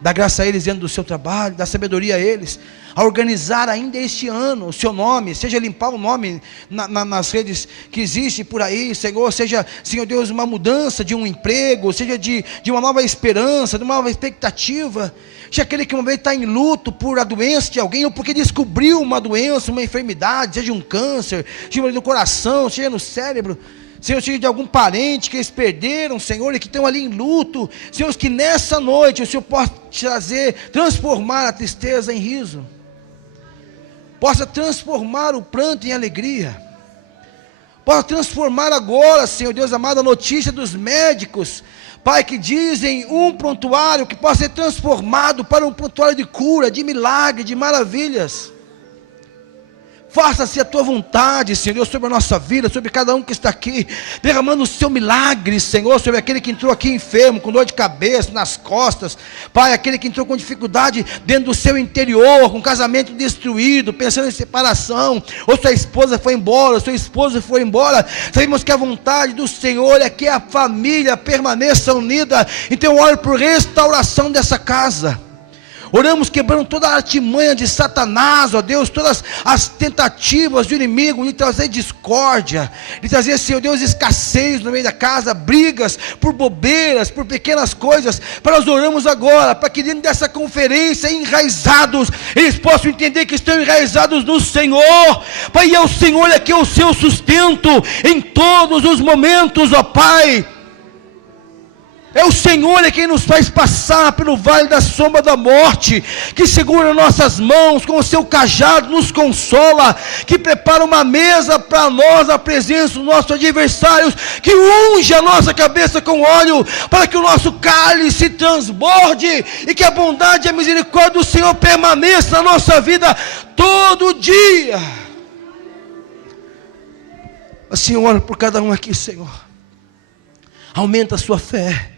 Dá graça a eles dentro do seu trabalho, dá sabedoria a eles, a organizar ainda este ano o seu nome, seja limpar o nome nas redes que existem por aí, Senhor, seja, Senhor Deus, uma mudança de um emprego, seja de uma nova esperança, de uma nova expectativa, seja aquele que uma vez está em luto por a doença de alguém, ou porque descobriu uma doença, uma enfermidade, seja um câncer, seja no coração, seja no cérebro, Senhor, seja de algum parente que eles perderam, Senhor, e que estão ali em luto, Senhor, que nessa noite o Senhor possa transformar a tristeza em riso, possa transformar o pranto em alegria, possa transformar agora, Senhor Deus amado, a notícia dos médicos, Pai, que dizem um prontuário que possa ser transformado para um prontuário de cura, de milagre, de maravilhas. Faça-se a Tua vontade, Senhor, sobre a nossa vida, sobre cada um que está aqui, derramando o Seu milagre, Senhor, sobre aquele que entrou aqui enfermo, com dor de cabeça, nas costas, Pai, aquele que entrou com dificuldade dentro do seu interior, com casamento destruído, pensando em separação, ou sua esposa foi embora, ou seu esposo foi embora. Sabemos que a vontade do Senhor é que a família permaneça unida. Então eu oro por restauração dessa casa. Oramos quebrando toda a artimanha de Satanás, ó Deus, todas as tentativas do inimigo de trazer discórdia, de trazer, Senhor Deus, escassez no meio da casa, brigas por bobeiras, por pequenas coisas. Para nós oramos agora, para que dentro dessa conferência, enraizados, eles possam entender que estão enraizados no Senhor. Pai, e é o Senhor é que é o seu sustento em todos os momentos, ó Pai. É o Senhor quem nos faz passar pelo vale da sombra da morte, que segura nossas mãos com o seu cajado, nos consola, que prepara uma mesa para nós na presença dos nossos adversários, que unge a nossa cabeça com óleo, para que o nosso cálice transborde, e que a bondade e a misericórdia do Senhor permaneça na nossa vida todo dia. Assim eu oro por cada um aqui, Senhor. Aumenta a sua fé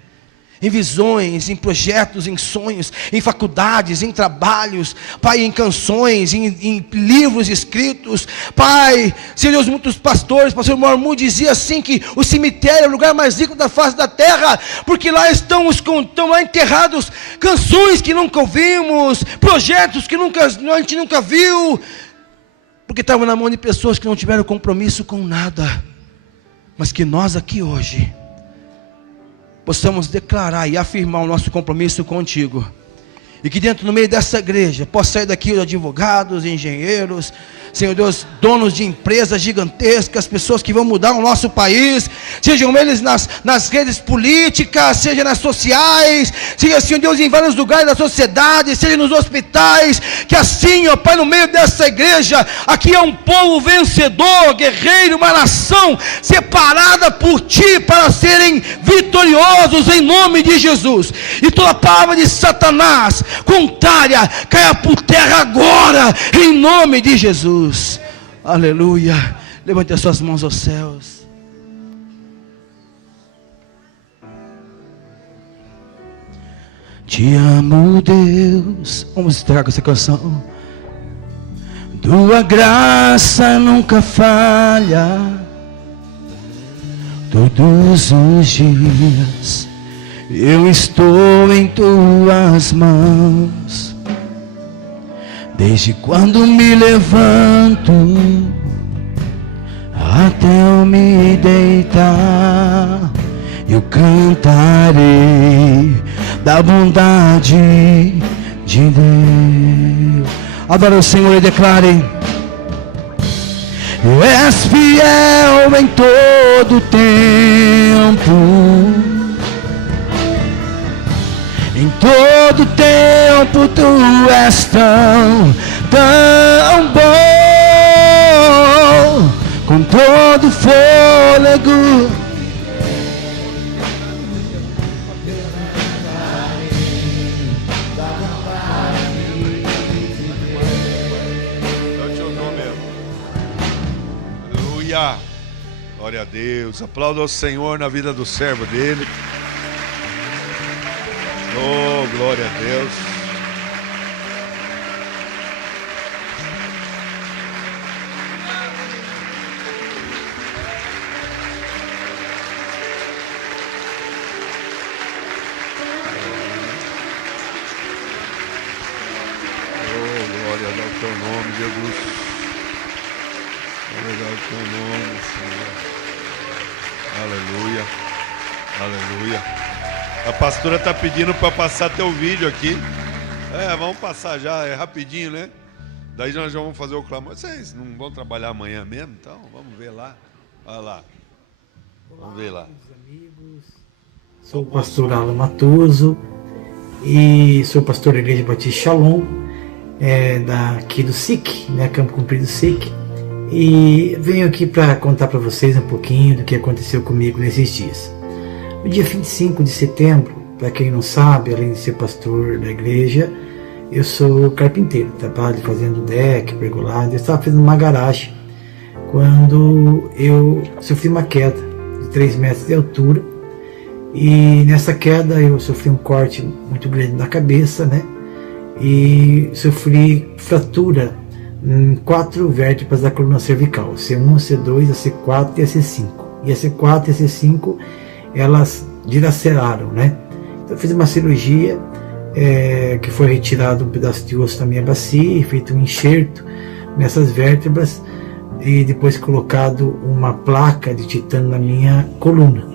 em visões, em projetos, em sonhos, em faculdades, em trabalhos, Pai, em canções, em livros escritos, Pai. Senhor Deus, muitos pastores, pastor Mormon dizia assim, que o cemitério é o lugar mais rico da face da terra, porque lá estão lá enterrados canções que nunca ouvimos, projetos que a gente nunca viu, porque estavam na mão de pessoas que não tiveram compromisso com nada, mas que nós aqui hoje possamos declarar e afirmar o nosso compromisso contigo, e que dentro, no meio dessa igreja, possa sair daqui os advogados, engenheiros, Senhor Deus, donos de empresas gigantescas, pessoas que vão mudar o nosso país, sejam eles nas redes políticas, seja nas sociais, seja, Senhor Deus, em vários lugares da sociedade, seja nos hospitais, que assim, ó Pai, no meio dessa igreja, aqui é um povo vencedor, guerreiro, uma nação separada por Ti para serem vitoriosos em nome de Jesus. E toda palavra de Satanás contrária caia por terra agora em nome de Jesus. Aleluia. Levante as suas mãos aos céus. Te amo, Deus. Vamos encerrar com essa canção. Tua graça nunca falha. Todos os dias eu estou em Tuas mãos. Desde quando me levanto até eu me deitar, eu cantarei da bondade de Deus. Adore o Senhor e declare: És fiel em todo tempo, em todo tempo Tu és tão bom, com todo fôlego. Aleluia, glória a Deus. Aplauda ao Senhor na vida do servo dele. Oh, glória a Deus. Oh, glória ao Teu nome, Jesus. Glória ao Teu nome, Senhor. Aleluia, aleluia. A pastora está pedindo para passar teu vídeo aqui. Vamos passar já, é rapidinho, né? Daí nós já vamos fazer o clamor. Vocês não vão trabalhar amanhã mesmo? Então, vamos ver lá. Olha lá. Vamos ver lá. Amigos, sou o pastor Alan Matoso e sou pastor da Igreja Batista Shalom, daqui do SIC, né, Campo Comprido SIC. E venho aqui para contar para vocês um pouquinho do que aconteceu comigo nesses dias. No dia 25 de setembro, para quem não sabe, além de ser pastor da igreja, eu sou carpinteiro, trabalho fazendo deck, pergolado. Eu estava fazendo uma garagem quando eu sofri uma queda de 3 metros de altura, e nessa queda eu sofri um corte muito grande na cabeça, né? E sofri fratura em 4 vértebras da coluna cervical, C1, C2, a C4 e a C5. E a C4 e a C5 elas dilaceraram, né? Então eu fiz uma cirurgia que foi retirado um pedaço de osso da minha bacia e feito um enxerto nessas vértebras e depois colocado uma placa de titânio na minha coluna,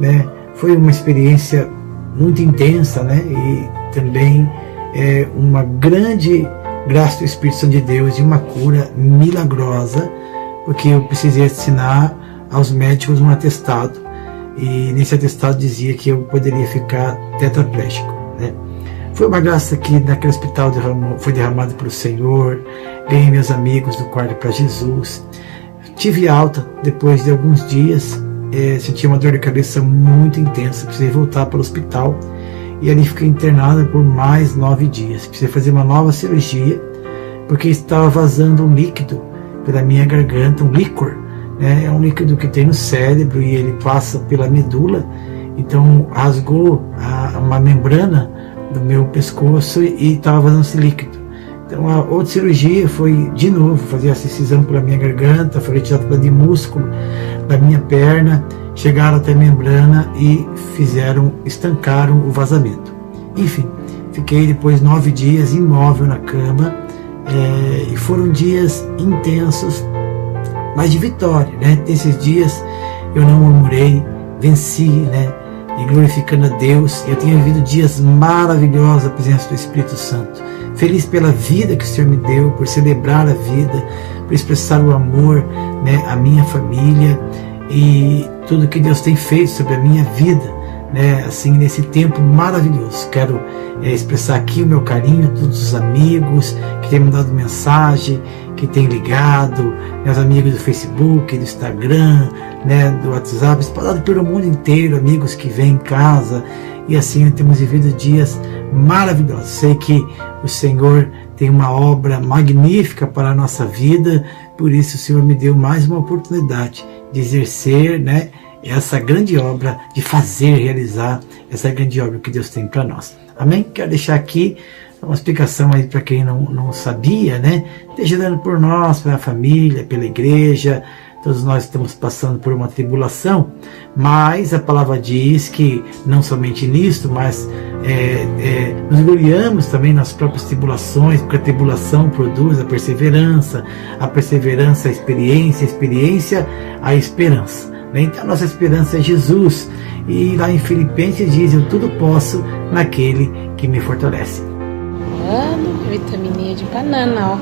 né? Foi uma experiência muito intensa, né? E também uma grande graça do Espírito Santo de Deus e uma cura milagrosa, porque eu precisei assinar aos médicos um atestado. E nesse atestado dizia que eu poderia ficar tetraplégico, né? Foi uma graça que naquele hospital foi derramada pelo Senhor. Ganhei meus amigos do Quarto para Jesus. Tive alta depois de alguns dias. Senti uma dor de cabeça muito intensa. Precisei voltar para o hospital e ali fiquei internada por mais 9 dias. Precisei fazer uma nova cirurgia porque estava vazando um líquido pela minha garganta, um líquor. É um líquido que tem no cérebro e ele passa pela medula, então rasgou uma membrana do meu pescoço e estava vazando esse líquido. Então a outra cirurgia foi de novo fazer essa incisão pela minha garganta, foi retirada de músculo da minha perna, chegaram até a membrana e estancaram o vazamento. Enfim, fiquei depois 9 dias imóvel na cama, e foram dias intensos, mas de vitória, né? Nesses dias eu não murmurei, venci, né? E glorificando a Deus, eu tenho vivido dias maravilhosos na presença do Espírito Santo. Feliz pela vida que o Senhor me deu, por celebrar a vida, por expressar o amor, né, à minha família e tudo que Deus tem feito sobre a minha vida, né, assim, nesse tempo maravilhoso. Quero expressar aqui o meu carinho a todos os amigos que têm mandado mensagem, que têm ligado, meus amigos do Facebook, do Instagram, né, do WhatsApp, espalhado pelo mundo inteiro, amigos que vêm em casa, e assim temos vivido dias maravilhosos. Sei que o Senhor tem uma obra magnífica para a nossa vida, por isso o Senhor me deu mais uma oportunidade de exercer, né, essa grande obra, de fazer, realizar essa grande obra que Deus tem para nós. Amém? Quero deixar aqui uma explicação aí para quem não sabia, né? Esteja dando por nós, pela família, pela igreja. Todos nós estamos passando por uma tribulação, mas a palavra diz que não somente nisto, mas nos gloriamos também nas próprias tribulações, porque a tribulação produz a perseverança a experiência, a esperança. Então a nossa esperança é Jesus, e lá em Filipenses diz: eu tudo posso naquele que me fortalece. Vitamininha de banana, ó.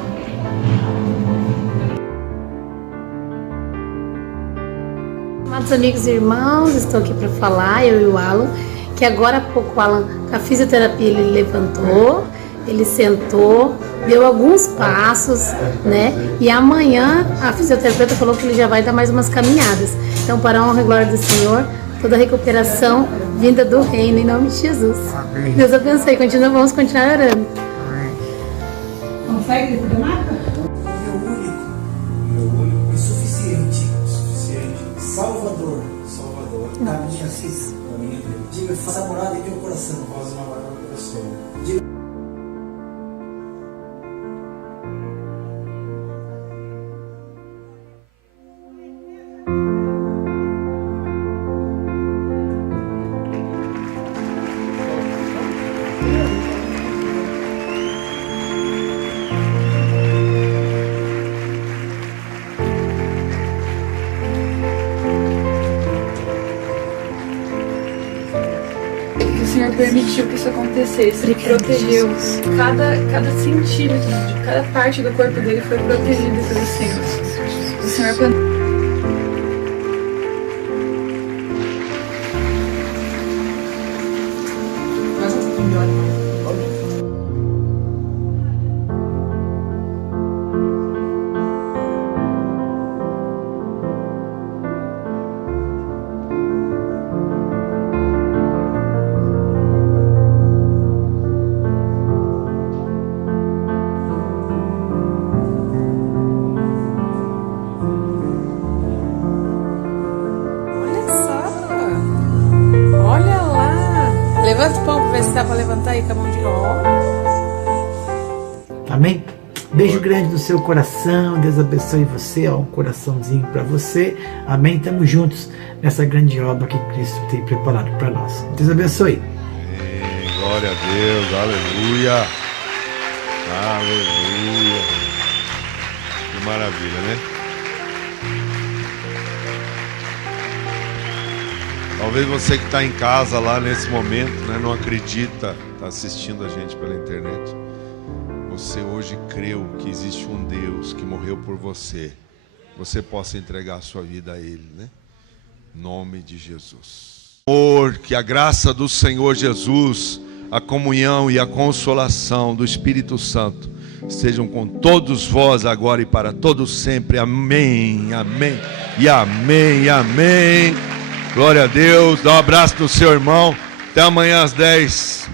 Amados amigos e irmãos, estou aqui para falar, eu e o Alan, que agora há pouco o Alan, com a fisioterapia, ele levantou, ele sentou, deu alguns passos, né? E amanhã a fisioterapeuta falou que ele já vai dar mais umas caminhadas. Então, para a honra e glória do Senhor, toda a recuperação vinda do reino, em nome de Jesus. Amém. Deus abençoe, vamos continuar orando. Consegue depois da marca? Meu único e suficiente, Salvador, da minha vida. Diga, faça morada em meu coração. Faça uma morada no coração. Diga. O Senhor permitiu que isso acontecesse. Ele protegeu cada centímetro de cada parte do corpo dele, foi protegido pelo Senhor. O Senhor, quando levanta o pão para ver se dá para levantar aí com a mão de novo. Amém? Beijo grande no seu coração. Deus abençoe você. Ó, um coraçãozinho para você. Amém? Estamos juntos nessa grande obra que Cristo tem preparado para nós. Deus abençoe. Amém. Glória a Deus. Aleluia. Aleluia. Que maravilha, né? Talvez você que está em casa lá nesse momento, né, não acredita, está assistindo a gente pela internet. Você hoje creu que existe um Deus que morreu por você. Você possa entregar a sua vida a Ele, né? Em nome de Jesus. Amor, que a graça do Senhor Jesus, a comunhão e a consolação do Espírito Santo estejam com todos vós agora e para todos sempre. Amém, amém e amém, amém. Glória a Deus. Dá um abraço no seu irmão. Até amanhã às 10.